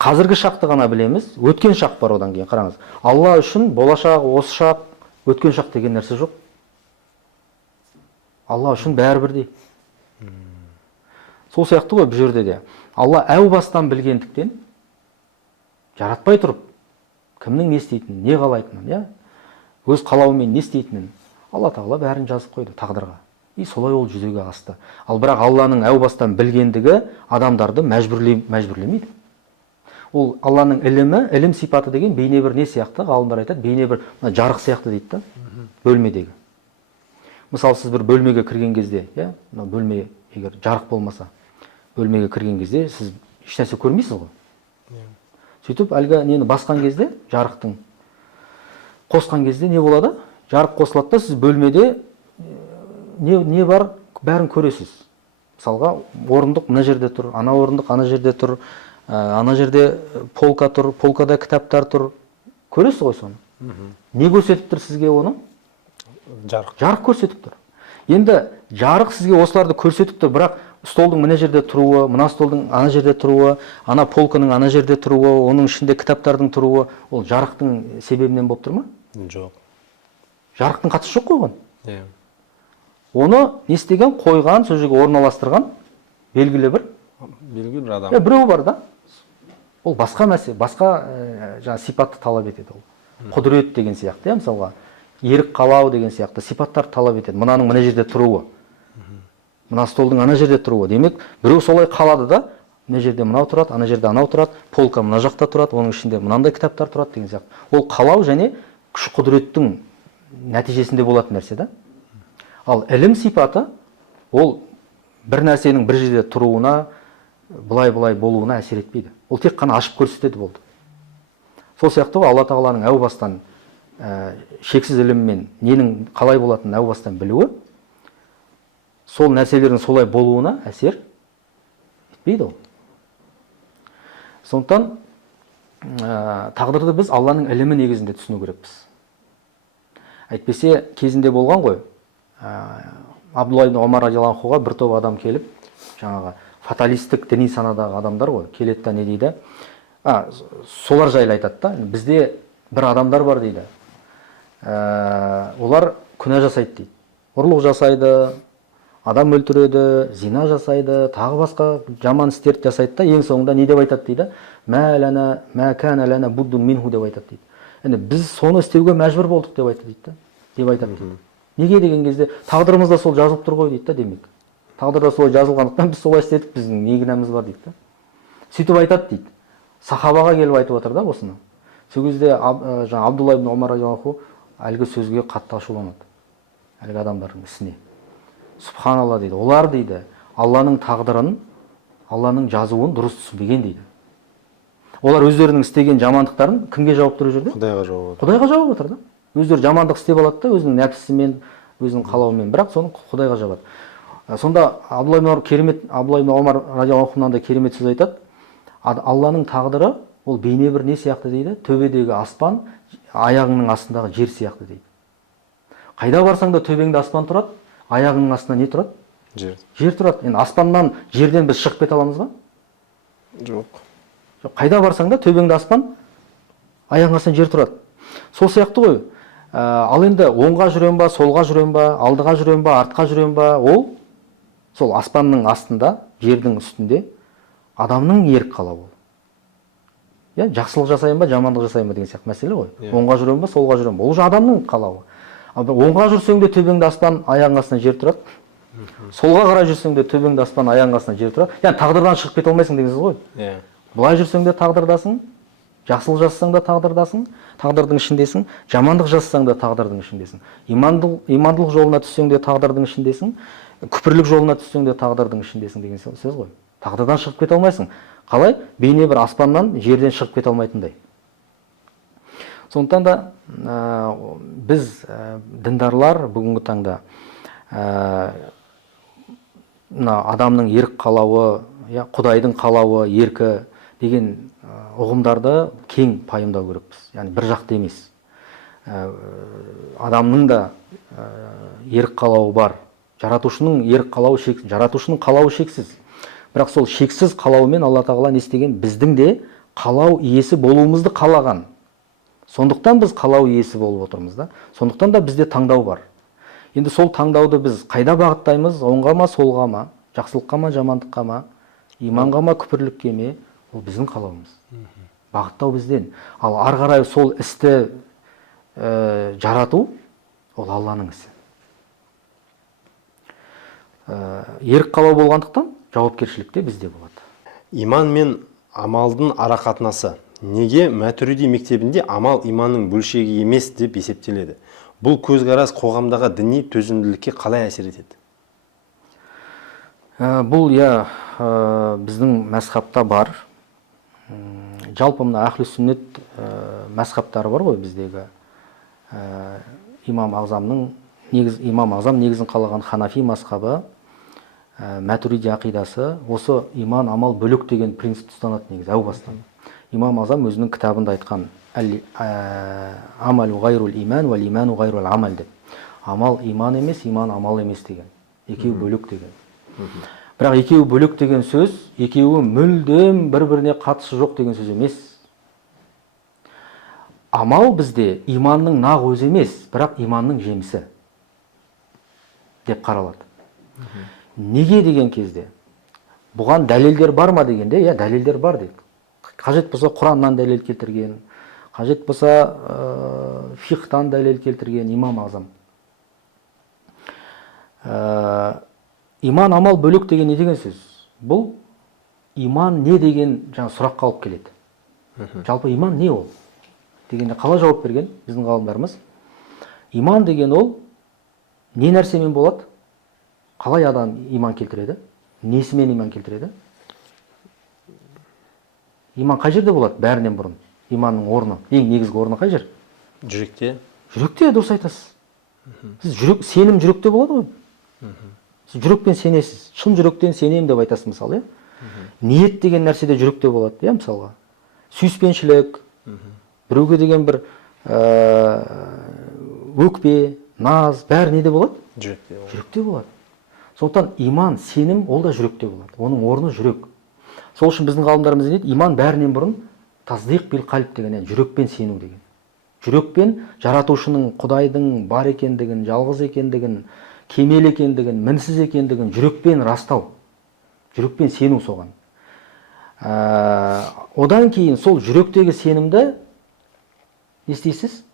Қазіргі шақты ғана білеміз, өткен шақ бар одан кейін. Қараңыз, Алла үшін болашақ, осы шақ, өткен шақ деген нәрсе жоқ. Алла үшін бәрі бірдей. Сол сияқты ғой бұл жерде де. Алла әу бастан білгендіктен, жаратпай тұрып, кімнің не істейтінін, не қалайтынын, өз қалауымен не істейтінін, Алла Тағала бәрін жазып қойды тағдырға. И солай ол жүзеге асты. Ал бірақ Алланың әу бастан білгендігі адамдарды мәжбүрлемейді. Ол Алланың ілімі, ілім сипаты деген бейне бір не сияқты, ғалымдар айтады, бейне бір жарық сияқты дейді да, бөлмедегі. Мысалы, сіз бір бөлмеге кірген кезде, бөлме егер жарық болмаса, бөлмеге кірген кезде сіз ешнәрсе көрмейсіз ғой. Сөйтіп, әлгі нені басқан кезде, жарықтың қосқан кезде не болады? Жарық қосылады да, сіз бөлмеде не бар, бәрін көресіз. Мысалға, орындық мына жерде тұр, ана орындық ана жерде тұр, ана жерде полка тұр, полкада кітаптар тұр. Көресіз ғой соны. Не көрсетіп тұр сізге оны? Жарық көрсетіп тұр. Енді жарық сізге осыларды көрсетіп тұр, бірақ столдың мына жерде тұруы, мына столдың ана жерде тұруы, ана полканың ана жерде тұруы, оның ішінде кітаптардың тұруы, ол жарықтың себебінен болып тұр ма? Жоқ. Жарықтың қатысы жоқ қойған. Оны не істеген, қойған, сол жерге орналастырған белгілі бір адам. Біреу бар да. Ол басқа мәселе, басқа сипатты талап етеді ол. Құдірет деген сияқты, мысалға, ерік қалау деген сияқты сипаттар талап етеді. Мынаның мына жерде тұруы, мына столдың ана жерде тұруы. Демек, біреу солай қалады да, мына жерде мынау тұрады, ана жерде анау тұрады, полка мына жақта тұрады, оның ішінде мынандай кітаптар тұрады деген сияқты. Ол қалау және күш құдіреттің нәтижесінде болатын нәрсе да. Ал ілім сипаты, ол бір нәрсенің бір жерде тұруына, бұлай-бұлай болуына әсер етпейді. Ол тек қана ашып көрсетеді болды. Сол сияқты Алла Тағаланың әу бастан шексіз іліммен ненің қалай болатынын әу бастан білуі, сол нәрселердің солай болуына әсер етпейді ол. Сондықтан тағдырды біз Алланың ілімі негізінде түсіну керекпіз. Әйтпесе кезінде болған ғой, Абдулла ибн Омар радиаллаху анхуға бір топ адам келіп, жаңағы фаталистік діни санадағы адамдар ғой, келеді да не дейді? Солар жайлы айтады да, бізде бір адамдар бар дейді. Олар күнә жасайды дейді. Ұрлық жасайды, адам өлтіреді, зина жасайды, тағы басқа жаман істерді жасайды да, ең соңында не деп айтады дейді? Мә кәна лана буддун минху деп айтады дейді. Енді біз соны істеуге мәжбүр болдық деп айтады дейді. Деп айтады дейді. Неге деген кезде тағдырымызда сол жазылып тұр ғой дейді да, демек. Тағдырда солай жазылғандықтан біз солай істедік, біздің не кінәміз бар дейді да. Сөйтіп айтады дейді. Сахабаға келіп айтып отыр да осыны. Сол кезде Абдулла ибн Омар радиаллаху әлгі сөзге қатты ашуланады. Әлгі адамдардың ісіне. Субханалла дейді. Олар дейді, Алланың тағдырын, Алланың жазуын дұрыс түсінбеген дейді. Олар өздерінің істеген жамандықтарын кімге жауап тұр жерде? Құдайға жауап. Құдайға жауап отыр да. Өздері жамандық істеп алады да, өзінің нәпсісімен, өзінің қалауымен, бірақ соны Құдайға жабады. Сонда Абдулла ибн Омар радиаллаху анхудан керемет сөз айтады. Алланың тағдыры ол бейне бір не сияқты дейді? Төбедегі аспан, аяғыңның астындағы жер сияқты дейді. Қайда барсаң да төбеңде аспан тұрады, аяғыңның астында не тұрады? Жер тұрады. Енді аспаннан, жерден біз шығып кете аламыз ба? Жоқ. Қайда барсаң да төбеңде аспан, аяғыңның астында жер тұрады. Сол сияқты ғой. Ал енді оңға жүрем ба, солға жүрем ба, алдыға жүрем ба, артқа жүрем ба, ол сол аспанның астында, жердің үстінде адамның ерік қалауы. иә, жақсылық жасайын ба, жамандық жасайын ба деген сияқты мәселе ғой. Оңға жүремін ба, солға жүремін ба, ол же адамның қалауы. Ал оңға жүрсең де төбеңде аспан, аяғың астынан жер тұрады. Солға қарай жүрсең де төбеңде аспан, аяғың астынан жер тұрады. Яғни тағдырдан шығып кете алмайсың деген сөз ғой. Былай жүрсең де тағдырдасың, жақсылық жасасаң да тағдырдасың, тағдырдың ішіндесің, жамандық жасасаң да тағдырдың ішіндесің. Имандылық жолына түссең де тағдырдың ішіндесің, күпірлік жолына түссең де тағдырдың ішіндесің деген сөз ғой. Тағдырдан шығып кете алмайсың. Қалай? Бейне бір аспаннан, жерден шығып кете алмайтындай. Сондықтан да біз діндарлар бүгінгі таңда адамның ерік қалауы, Құдайдың қалауы, еркі деген ұғымдарды кең пайымдау керекпіз. Яғни бір жақты емес. Адамның да ерік қалауы бар. Жаратушының ерік қалауы шексіз. Жаратушының қалауы шексіз. Бірақ сол шексіз қалауымен Алла Тағала не істеген? Біздің де қалау иесі болуымызды қалаған. Сондықтан біз қалау иесі болып отырмыз да. Сондықтан да бізде таңдау бар. Енді сол таңдауды біз қайда бағыттаймыз? Оңға ма, солға ма, жақсылыққа ма, жамандыққа ма, иманға ма, күпірлікке ме? Ол біздің қалауымыз. Бағыттау бізден. Ал ары қарай сол істі жарату ол Алланың ісі. Ерік қалау болғандықтан жауапкершілік те бізде болады. Иман мен амалдың арақатынасы неге Мәтүриди мектебінде амал иманның бөлшегі емес деп есептеледі? Бұл көзқарас қоғамдағы діни төзімділікке қалай әсер етеді? Бұл біздің мәзһабта бар. Жалпы мына Ахлі сүннет мәзһабтары бар ғой біздегі. Имам Ағзам негізін қалаған Ханафи мазхабы, Мәтүриди ақидасы осы иман амал бөлек деген принцип ұстанады негізі әу бастан. Имам Ағзам өзінің кітабында айтқан амалу ғайрул иман вал иману ғайрул амал деп. Амал иман емес, иман амал емес деген. Екеуі бөлек деген. Бірақ екеуі бөлек деген сөз, екеуі мүлдем бір-біріне қатысы жоқ деген сөз емес. Амал бізде иманның нақ өзі емес, бірақ иманның жемісі деп қаралады. Неге деген кезде? Бұған дәлелдер бар ма дегенде, дәлелдер бар дейді. Қажет болса Құраннан дәлел келтірген, қажет болса фиқтан дәлел келтірген Имам Ағзам. Иман амал бөлек деген не деген сөз? Бұл иман не деген сұраққа алып келеді. Жалпы иман не ол? Дегенде қалай жауап берген біздің ғалымдарымыз? Иман деген ол не нәрсемен болады? Қалай адам иман келтіреді? Несімен иман келтіреді? Иман қай жерде болады? Бәрінен бұрын. Иманның орны, ең негізгі орны қай жер? Жүректе. Жүректе, дұрыс айтасыз. Сіз сенім жүректе болады ғой? Сіз жүрекпен сенесіз. Шын жүректен сенем деп айтасыз мысалы, ниет деген нәрседе жүректе болады, мысалға. Сүйіспеншілік, біреуге деген бір өкпе, наз, бәрі неде болады? Жүректе болады. Сондықтан иман, сенім, ол да жүректе болады. Оның орны жүрек. Сол үшін біздің ғалымдарымыз не дейді? Иман бәрінен бұрын таздиқ бил қалб деген, жүрекпен сену деген. Жүрекпен жаратушының, Құдайдың бар екендігін, жалғыз екендігін, кемел екендігін, мінсіз екендігін жүрекпен растау. Жүрекпен сену соған. Одан кейін сол жүректегі сенімді не істейсіз?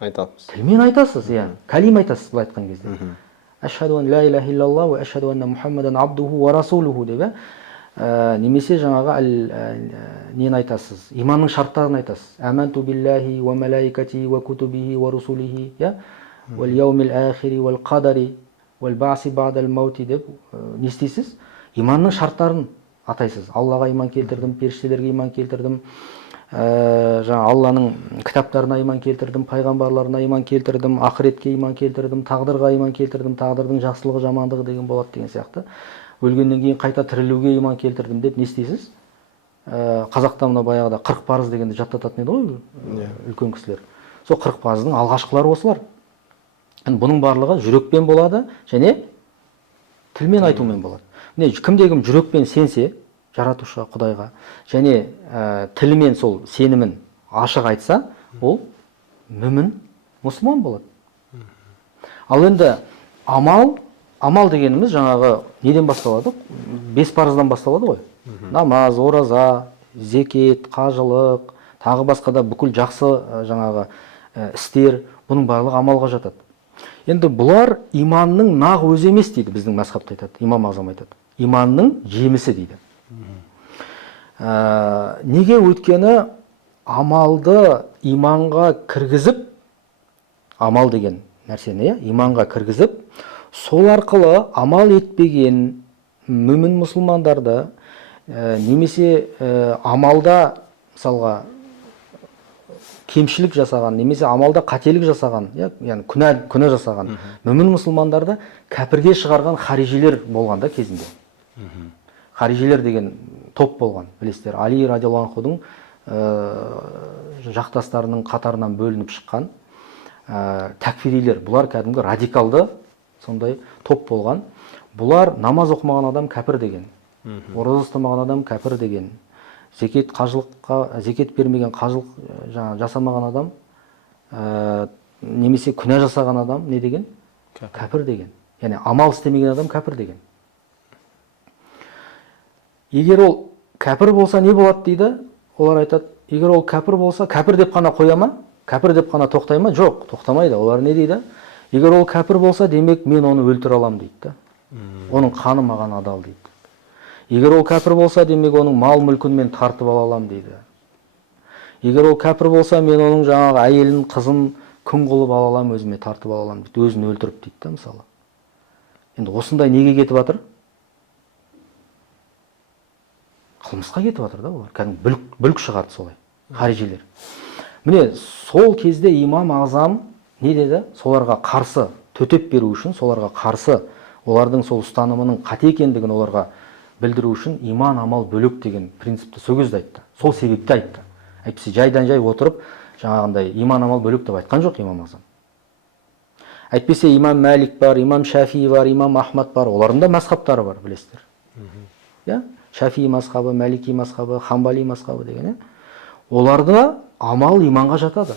Айтасыз. Тілмен айтасыз, калим айтасыз бұл айтқан кезде. Ашхаду ан ла илаха иллаллах ва ашхаду анна Мухаммадан абдуху ва расулуху деп. Немесе жаңағы нені айтасыз? Иманның шарттарын айтасыз. Аманту биллахи ва малаикати ва кутубихи ва русулихи, вал яумил ахири вал қадари вал баси ба'дал маути деп не істейсіз? Иманның шарттарын атайсыз. Аллаға иман келтірдім, періштелерге иман келтірдім, Алланың кітаптарына иман келтірдім, пайғамбарларына иман келтірдім, ақыретке иман келтірдім, тағдырға иман келтірдім, тағдырдың жақсылығы, жамандығы деген болады деген сияқты. Өлгеннен кейін қайта тірілуге иман келтірдім деп не істейсіз? Қазақта мына баяғыда 40 парыз дегенді жаттататын еді ғой үлкен кісілер. Сол 40 парыздың алғашқылары осылар. Бұның барлығы жүрекпен болады және тілмен айтумен болады. Кімде-кім жүрекпен сенсе, жаратушыға, Құдайға, және тілімен сол сенімін ашық айтса, ол мүмін, мұсылман болады. Ал енді амал дегеніміз жаңағы неден басталады? 5 парыздан басталады ғой. Намаз, ораза, зекет, қажылық, тағы басқа да бүкіл жақсы жаңағы істер, бұның барлығы амалға жатады. Енді бұлар иманның нақ өзі емес дейді, біздің мазхабта айтады, имам Азам айтады. Иманның жемісі дейді. Неге? Өйткені амалды иманға кіргізіп, амал деген нәрсені иманға кіргізіп, сол арқылы амал етпеген мүмін мұсылмандарды немесе амалда мысалға кемшілік жасаған, немесе амалда қателік жасаған, яғни күнә жасаған мүмін мұсылмандарды кәпірге шығарған харижилер болған да кезінде. Харижилер деген топ болған, білесіздер. Али радиаллаху анхудың жақтастарының қатарынан бөлініп шыққан тәкфирилер. Бұлар кәдімгі радикалды сондай топ болған. Бұлар намаз оқымаған адам кәпір деген, ораза ұстамаған адам кәпір деген, зекет бермеген, қажылық жасамаған адам, немесе күнә жасаған адам не деген? Кәпір деген. Яғни амал істемеген адам кәпір деген. Егер ол кәпір болса не болады дейді? Олар айтады, егер ол кәпір болса, кәпір деп қана қоя ма? Кәпір деп қана тоқтай ма? Жоқ, тоқтамайды. Олар не дейді? Егер ол кәпір болса, демек мен оны өлтіре алам дейді. Оның қаны маған адал дейді. Егер ол кәпір болса, демек оның мал мүлкін мен тартып ала алам дейді. Егер ол кәпір болса, мен оның жаңағы әйелін, қызын күң қылып ала алам, өзіме тартып ала алам дейді. Өзін өлтіріп дейді, мысалы. Енді осындай неге кетіп жатыр? Қылмысқа кетіп жатыр да олар. Кәдімгі бүлік шығарды солай, харижилер. Міне сол кезде имам Азам не деді? Соларға қарсы төтеп беру үшін, соларға қарсы олардың сол ұстанымының қате екендігін оларға білдіру үшін иман амал бөлек деген принципті сол кезде айтты. Сол себепті айтты. Әйтпесе жайдан жай отырып, жаңағындай иман амал бөлек деп айтқан жоқ имам Азам. Әйтпесе имам Мәлик бар, имам Шафии бар, имам Ахмад бар, олардың да мазхабтары бар, білесіздер. Шафии мазхабы, Мәлики мазхабы, Хамбали мазхабы деген. Оларда амал иманға жатады.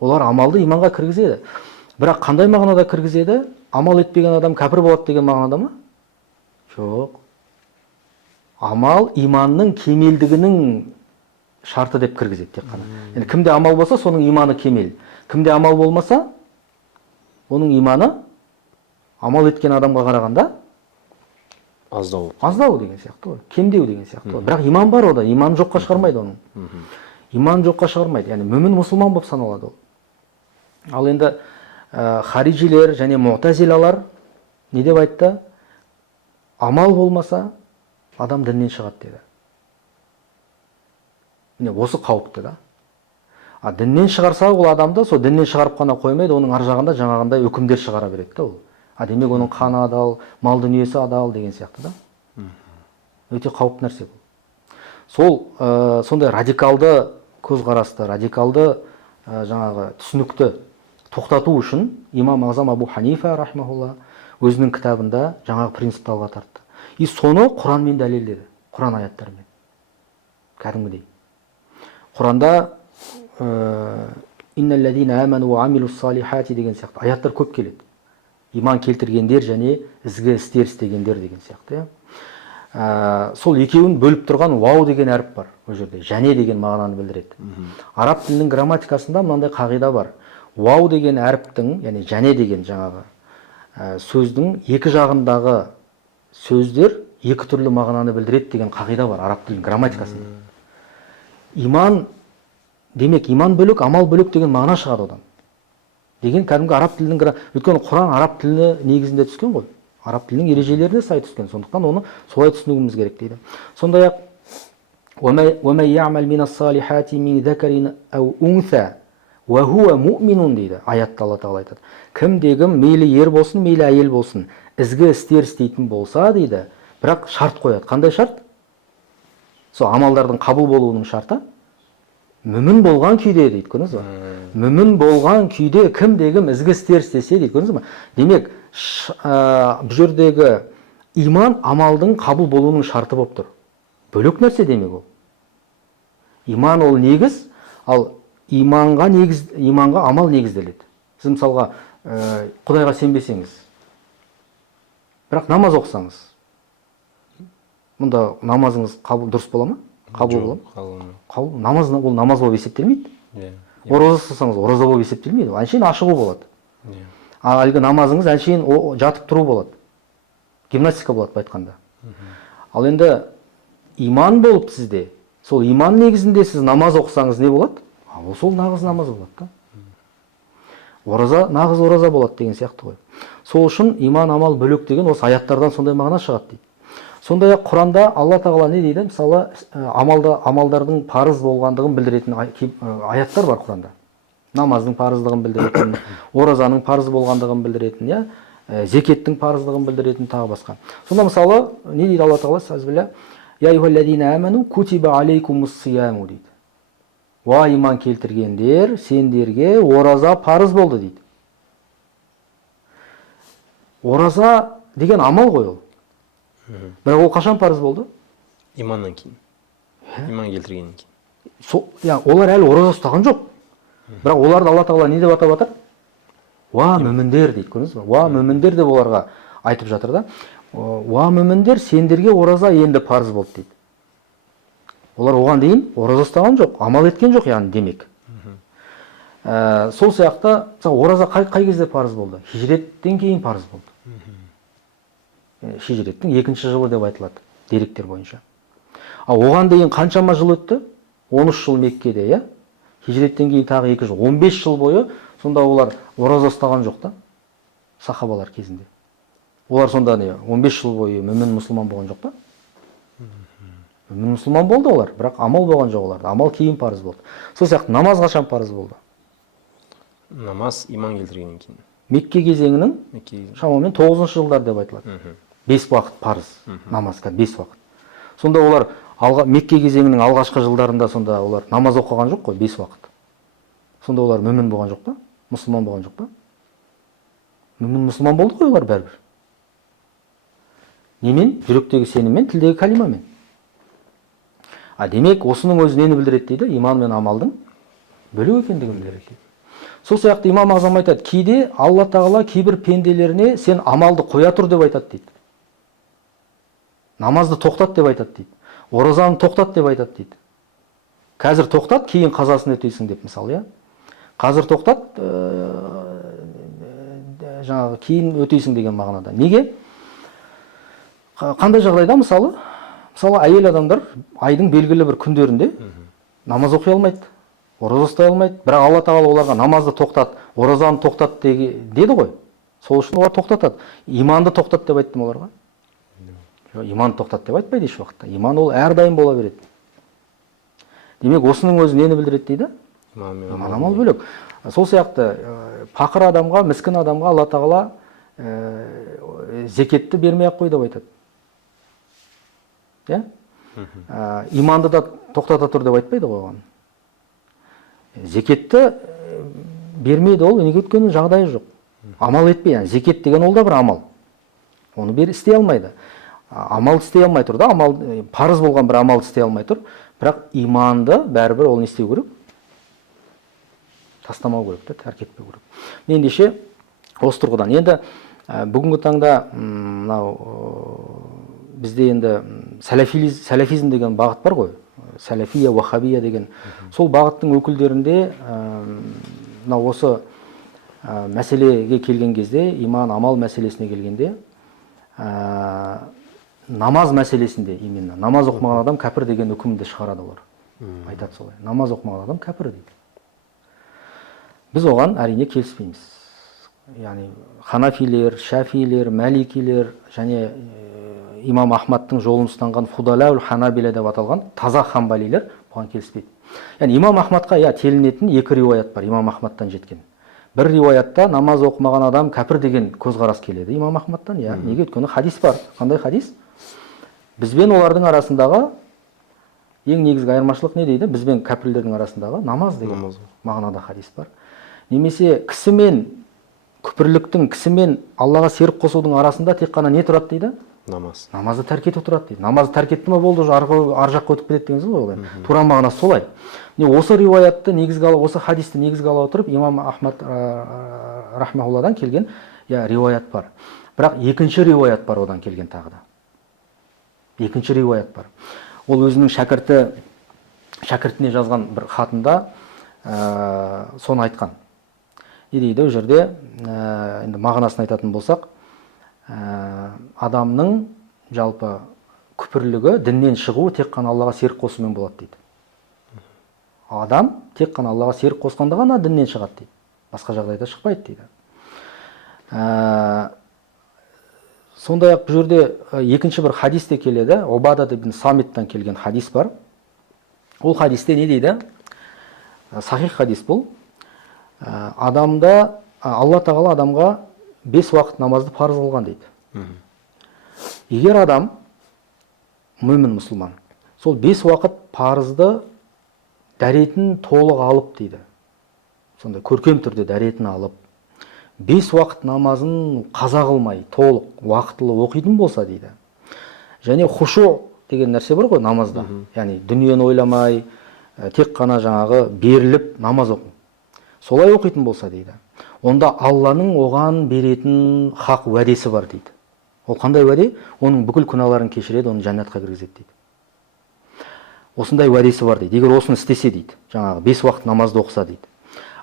Олар амалды иманға кіргізеді. Бірақ қандай мағынада кіргізеді? Амал етпеген адам кәпір болады деген мағынада ма? Жоқ. Амал иманның кемелдігінің шарты деп кіргізеді тек қана. Yani кімде амал болса, соның иманы кемел. Кімде амал болмаса, оның иманы амал еткен адамға қарағанда аздау деген сияқты ғой. Кемдеу деген сияқты ғой. Бірақ иман бар ода, иман жоққа шығармайды оның. Иман жоққа шығармайды. Яғни мүмін мұсылман болып саналады ол. Ал енді харижилер және муътазилалар не деп айтты? Амал болмаса адам діннен шығады деді. Міне осы қауіпті да. Діннен шығарса ол адамды, сол діннен шығарып қана қоймайды, оның ар жағында жаңағындай үкімдер шығара береді да ол. Демек оның қаны адал, мал дүниесі адал деген сияқты да. Өте қауіпті нәрсе бұл. Сол сондай радикалды көзқарасты, радикалды жаңағы түсінікті тоқтату үшін имам Азам Абу Ханифа рахмахулла өзінің кітабында жаңағы принципті алға тартты. И соны Құранмен дәлелдеді, Құран аяттарымен. Кәдімгідей. Құранда инналлазина аману ва амилус салихати деген сияқты аяттар көп келеді. Иман келтіргендер және ізгі істер істегендер деген сияқты. Сол екеуін бөліп тұрған вау деген әріп бар ол жерде. Және деген мағынаны білдіреді. Араб тілінің грамматикасында мынандай қағида бар. Вау деген әріптің, яғни және деген жаңағы сөздің екі жағындағы сөздер екі түрлі мағынаны білдіреді деген қағида бар араб тілінің грамматикасында. Иман, демек иман бөлек, амал бөлек деген мағына шығады одан. Деген кәдімгі араб тілінің, өйткені Құран араб тіліне негізінде түскен ғой. Араб тілінің ережелеріне сай түскен. Сондықтан оны солай түсінуіміз керек дейді. Сондай-ақ وَمَنْ يَعْمَلْ مِنَ الصَّالِحَاتِ مِنْ ذَكَرٍ أَوْ أُنْثَى وَهُوَ مُؤْمِنٌ дейді. Аятта Алла Тағала айтады. Кімдегі мейлі ер болсын, мейлі әйел болсын, ізгі істер істейтін болса дейді, бірақ шарт қояды. Қандай шарт? Сол амалдардың қабыл болуының шарты мүмін болған күйде дейді, көрдіңіз ба? Мүмін болған күйде кімде-кім ізгі істер істесе дейді, көрдіңіз ба? Демек, бұл жердегі иман амалдың қабыл болуының шарты болып тұр. Бөлек нәрсе демек ол. Иман ол негіз, ал иманға амал негізделеді. Сіз мысалға Құдайға сенбесеңіз, бірақ намаз оқысаңыз, мұнда намазыңыз дұрыс бола ма? Қабыл бола ма? Намаз ол намаз болып есептелмейді. Ораза ұстасаңыз ораза болып есептелмейді. Әншейін ашығу болады. Ал әлгі намазыңыз әншейін жатып тұру болады. Гимнастика болады айтқанда. Ал енді иман болып сізде, сол иман негізінде сіз намаз оқысаңыз не болады? Ол сол нағыз намаз болады да. Ораза нағыз ораза болады деген сияқты ғой. Сол үшін иман амал бөлек деген осы аяттардан сондай мағына шығады дейді. Сондай-ақ Құранда Алла тағала не дейді? Мысалы, амалдардың парыз болғандығын білдіретін аяттар бар Құранда. Намаздың парыздығын білдіретін, оразаның парыз болғандығын білдіретін, зекеттің парыздығын білдіретін тағы басқа. Сонда мысалы, не дейді Алла тағала? Сазбілля, я айюхаллазина аману кутиба алейкумус сияму дейді. Уа иман келтіргендер, сендерге ораза парыз болды дейді. Ораза деген амал ғой ол. Бірақ ол қашан парыз болды? Иманнан кейін. Иман келтіргеннен кейін. Олар әлі ораза ұстаған жоқ. Бірақ оларды Алла тағала не деп атап жатыр? Уа мүміндер дейді, көрдіңіз бе? Уа мүміндер деп оларға айтып жатыр да. Уа мүміндер, сендерге ораза енді парыз болды дейді. Олар оған дейін ораза ұстаған жоқ, амал еткен жоқ, яғни демек. Сол сияқты ораза қай кезде парыз болды? Хижреттен кейін парыз болды. Хижреттің 2-ші жылы деп айтылады деректер бойынша. Оған дейін қаншама жыл өтті? 13 жыл Меккеде, Хижреттен кейін тағы 2 жыл, 15 жыл бойы сонда олар ораза ұстаған жоқ та, сахабалар кезінде. Олар сонда 15 жыл бойы мүмін мұсылман болған жоқ па? Мүмін мұсылман болды олар, бірақ амал болған жоқ оларда. Амал кейін парыз болды. Сол сияқты намаз қашан парыз болды? Намаз иман келтіргеннен кейін. Мекке кезеңінің шамамен 9-шы жылдар деп айтылады. 5 уақыт парыз, намаз 5 уақыт. Сонда олар Мекке кезеңінің алғашқы жылдарында сонда олар намаз оқыған жоқ қой, 5 уақыт. Сонда олар мүмін болған жоқ па? Мұсылман болған жоқ па? Мүмін мұсылман болды ғой олар бәрібір. Немен? Жүректегі сеніммен, тілдегі калимамен. Демек, осының өзі нені білдіреді дейді? Иман мен амалдың бөлек екендігін білдіреді. Сол сияқты имам Азам айтады, кейде Алла тағала кейбір пенделеріне сен амалды қоя тұр деп айтады дейді. Намазды тоқтат деп айтады дейді. Оразаны тоқтат деп айтады дейді. Қазір тоқтат, кейін қазасын өтейсің деп мысалы, Қазір тоқтат, жаңағы кейін өтейсің деген мағынада. Неге? Қандай жағдайда мысалы әйел адамдар айдың белгілі бір күндерінде намаз оқи алмайды, ораза ұстай алмайды, бірақ Алла тағала оларға намазды тоқтат, оразаны тоқтат деді ғой. Сол үшін олар тоқтатады. Иманды тоқтат деп айттым оларға. Иманды тоқтат деп айтпайды еш уақытта. Иман ол әрдайым бола береді. Демек, осының өзі нені білдіреді дейді? Иман амал бөлек. Сол сияқты пақыр адамға, міскін адамға Алла тағала зекетті бермей-ақ қой деп айтады. Иманды да тоқтата тұр деп айтпайды ғой оған. Зекетті бермейді ол, неге өйткені жағдайы жоқ. Амал етпей, зекет деген ол да бір амал. Оны істей алмайды. Амал істей алмай тұр да, парыз болған бір амал істей алмай тұр. Бірақ иманды бәрібір ол не істеу керек? Тастамау керек, тәрк етпеу керек. Ендеше осы тұрғыдан. Енді бүгінгі таңда бізде енді сәләфизм деген бағыт бар ғой. Сәләфия, вахабия деген. Сол бағыттың өкілдерінде осы мәселеге келген кезде, иман, амал мәселесіне келгенде, намаз мәселесінде, именно намаз оқымаған адам кәпір деген үкімді шығарады олар. Айтады солай. Намаз оқымаған адам кәпір дейді. Біз оған әрине келіспейміз. Яғни ханафилер, шафилер, мәликилер және имам Ахмадтың жолын ұстанған фудалаул ханабила деп аталған таза ханбалилер бұған келіспейді. Яғни имам Ахмадқа телінетін 2 риуаят бар, имам Ахмадтан жеткен. Бір риуаятта намаз оқымаған адам кәпір деген көзқарас келеді имам Ахмадтан. Неге? Өйткені хадис бар. Қандай хадис? Бізбен олардың арасындағы ең негізгі айырмашылық не дейді? Бізбен кәпірлердің арасындағы намаз деген мағынада хадис бар. Немесе кісімен күпірліктің, кісімен Аллаға серік қосудың арасында тек қана не тұрады дейді? Намаз. Намазды тәрк ету тұрады дейді. Намазды тәрк етті ме болды, ар жаққа өтіп кетеді дегенсіз ғой. Тура мағынасы солай. Осы риуаятты негізге ала, осы хадисті негізге ала отырып, имам Ахмад рахмаулладан келген риуаят бар. Бірақ екінші риуаят бар одан келген тағы да. Екінші риуаят бар. Ол өзінің шәкіртіне жазған бір хатында соны айтқан. Не дейді ол жерде, енді мағынасын айтатын болсақ, адамның жалпы күпірлігі, діннен шығуы тек қана Аллаға серік қосумен болады дейді. Адам тек қана Аллаға серік қосқанда ғана діннен шығады дейді. Басқа жағдайда шықпайды дейді. Сондай-ақ бұл жерде екінші бір хадис те келеді. Убада ибн Самиттан келген хадис бар. Ол хадисте не дейді? Сахих хадис бұл. Алла тағала адамға 5 уақыт намазды парыз қылған дейді. Егер адам мүмін мұсылман, сол 5 уақыт парызды дәретін толық алып дейді. Сонда көркем түрде дәретін алып, 5 уақыт намазын қаза қылмай, толық, уақытылы оқитын болса дейді. Және хушу деген нәрсе бар ғой намазда. Яғни дүниені ойламай, тек қана жаңағы беріліп намаз оқу. Солай оқитын болса дейді. Онда Алланың оған беретін хақ уәдесі бар дейді. Ол қандай уәде? Оның бүкіл күнәларын кешіреді, оны жәннатқа кіргізеді дейді. Осындай уәдесі бар дейді. Егер осыны істесе дейді, жаңағы 5 уақыт намазды оқыса дейді.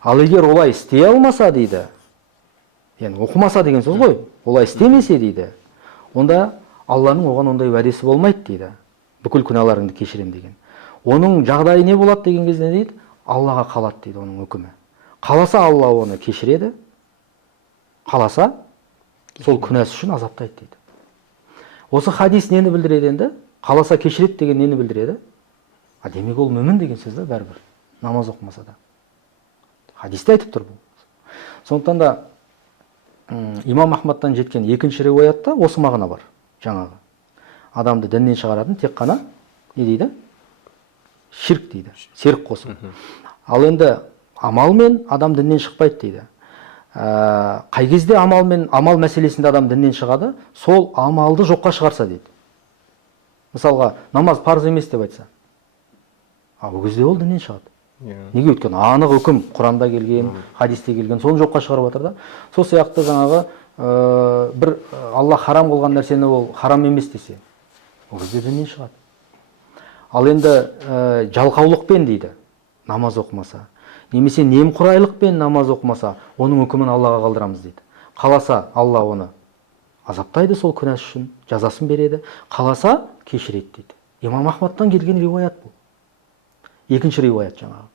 Ал егер олай істей алмаса дейді, яғни оқымаса деген сөз ғой, олай істемесе дейді, онда Алланың оған ондай уәдесі болмайды дейді. Бүкіл күнәларыңды кешірем деген. Оның жағдайы не болады деген кезде дейді? Аллаға қалады дейді оның үкімі. Қаласа Алла оны кешіреді, қаласа сол күнәсі үшін азаптайды дейді. Осы хадис нені білдіреді енді? Қаласа кешіреді деген нені білдіреді? Демек ол мүмін деген сөз да бәрібір, намаз оқымаса да. Хадисте айтып тұр бұл. Сондықтан да имам Ахмадтан жеткен екінші риуаятта осы мағына бар. Жаңағы адамды діннен шығаратын тек қана не дейді? Ширк дейді, серік қосу. Ал енді амалмен адам діннен шықпайды дейді. Қай кезде амал мәселесінде адам діннен шығады, сол амалды жоққа шығарса дейді. Мысалға, намаз парыз емес деп айтса, ол кезде ол діннен шығады. Неге? Өйткені анық үкім Құранда келген, хадисте келген, соны жоққа шығарып отыр да. Сол сияқты жаңағы бір Алла харам қылған нәрсені ол харам емес десе, ол кезде діннен шығады. Ал енді жалқаулықпен дейді, намаз оқымаса, немесе немқұрайлықпен намаз оқымаса, оның үкімін Аллаға қалдырамыз дейді. Қаласа Алла оны азаптайды сол күнәсі үшін, жазасын береді, қаласа кешіреді дейді. Имам Ахмадтан келген риуаят бұл. Екінші риуаят жаңағы.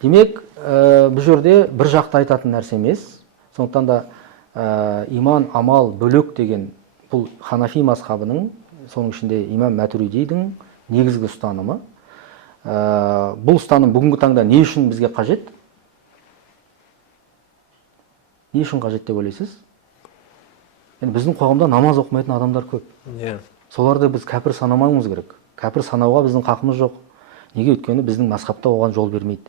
Демек, бұл жерде бір жақты айтатын нәрсе емес. Сондықтан да иман, амал, бөлек деген бұл Ханафи мазхабының, соның ішінде имам Матуридидің негізгі ұстанымы. Бұл ұстаным бүгінгі таңда не үшін бізге қажет? Не үшін қажет деп ойлайсыз? Біздің қоғамда намаз оқымайтын адамдар көп. Соларды біз кәпір санамауымыз керек. Кәпір санауға біздің қақымыз жоқ. Неге? Өйткені біздің мазхабта оған жол бермейді.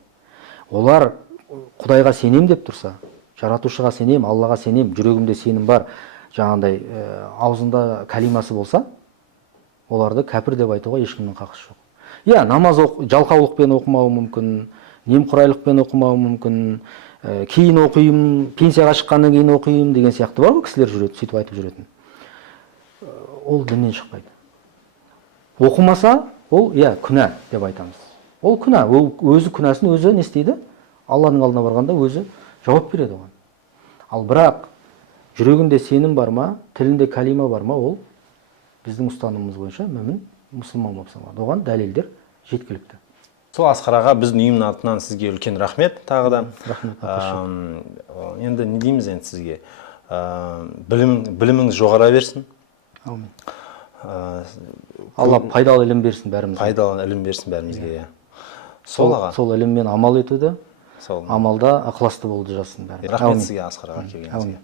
Олар Құдайға сенем деп тұрса, жаратушыға сенем, Аллаға сенем, жүрегімде сенім бар, жаңағындай аузында кәлимасы болса, оларды кәпір деп айтуға ешкімнің қақысы жоқ. Намаз жалқаулықпен оқымауы мүмкін, немқұрайлықпен оқымауы мүмкін, кейін оқиым, пенсияға шыққаннан кейін оқиым деген сияқты бар ғой, кісілер жүреді, сөйтіп айтып жүретін. Ол діннен шықпайды. Оқымаса, ол күнә деп айтамыз. Ол күнә, ол өзі күнәсін өзі не істейді? Алланың алдына барғанда өзі жауап береді оған. Ал бірақ жүрегінде сенім бар ма, тілінде кәлима бар ма, ол біздің ұстанымымыз бойынша мүмін мұсылман болып саналады. Оған дәлелдер жеткілікті. Сол Асқар аға, біздің ұйымның атынан сізге үлкен рахмет тағы да. Енді не дейміз енді сізге? Біліміңіз жоғара берсін. Аумин. Алла пайдалы ілім берсін бәрімізге. Пайдалы ілім берсін бәрімізге. Сол аға. Сол іліммен амал етуді, амалда ықыласты болуды жазсын бәріміз. Рахмет сізге Асқар аға келгеніңізге.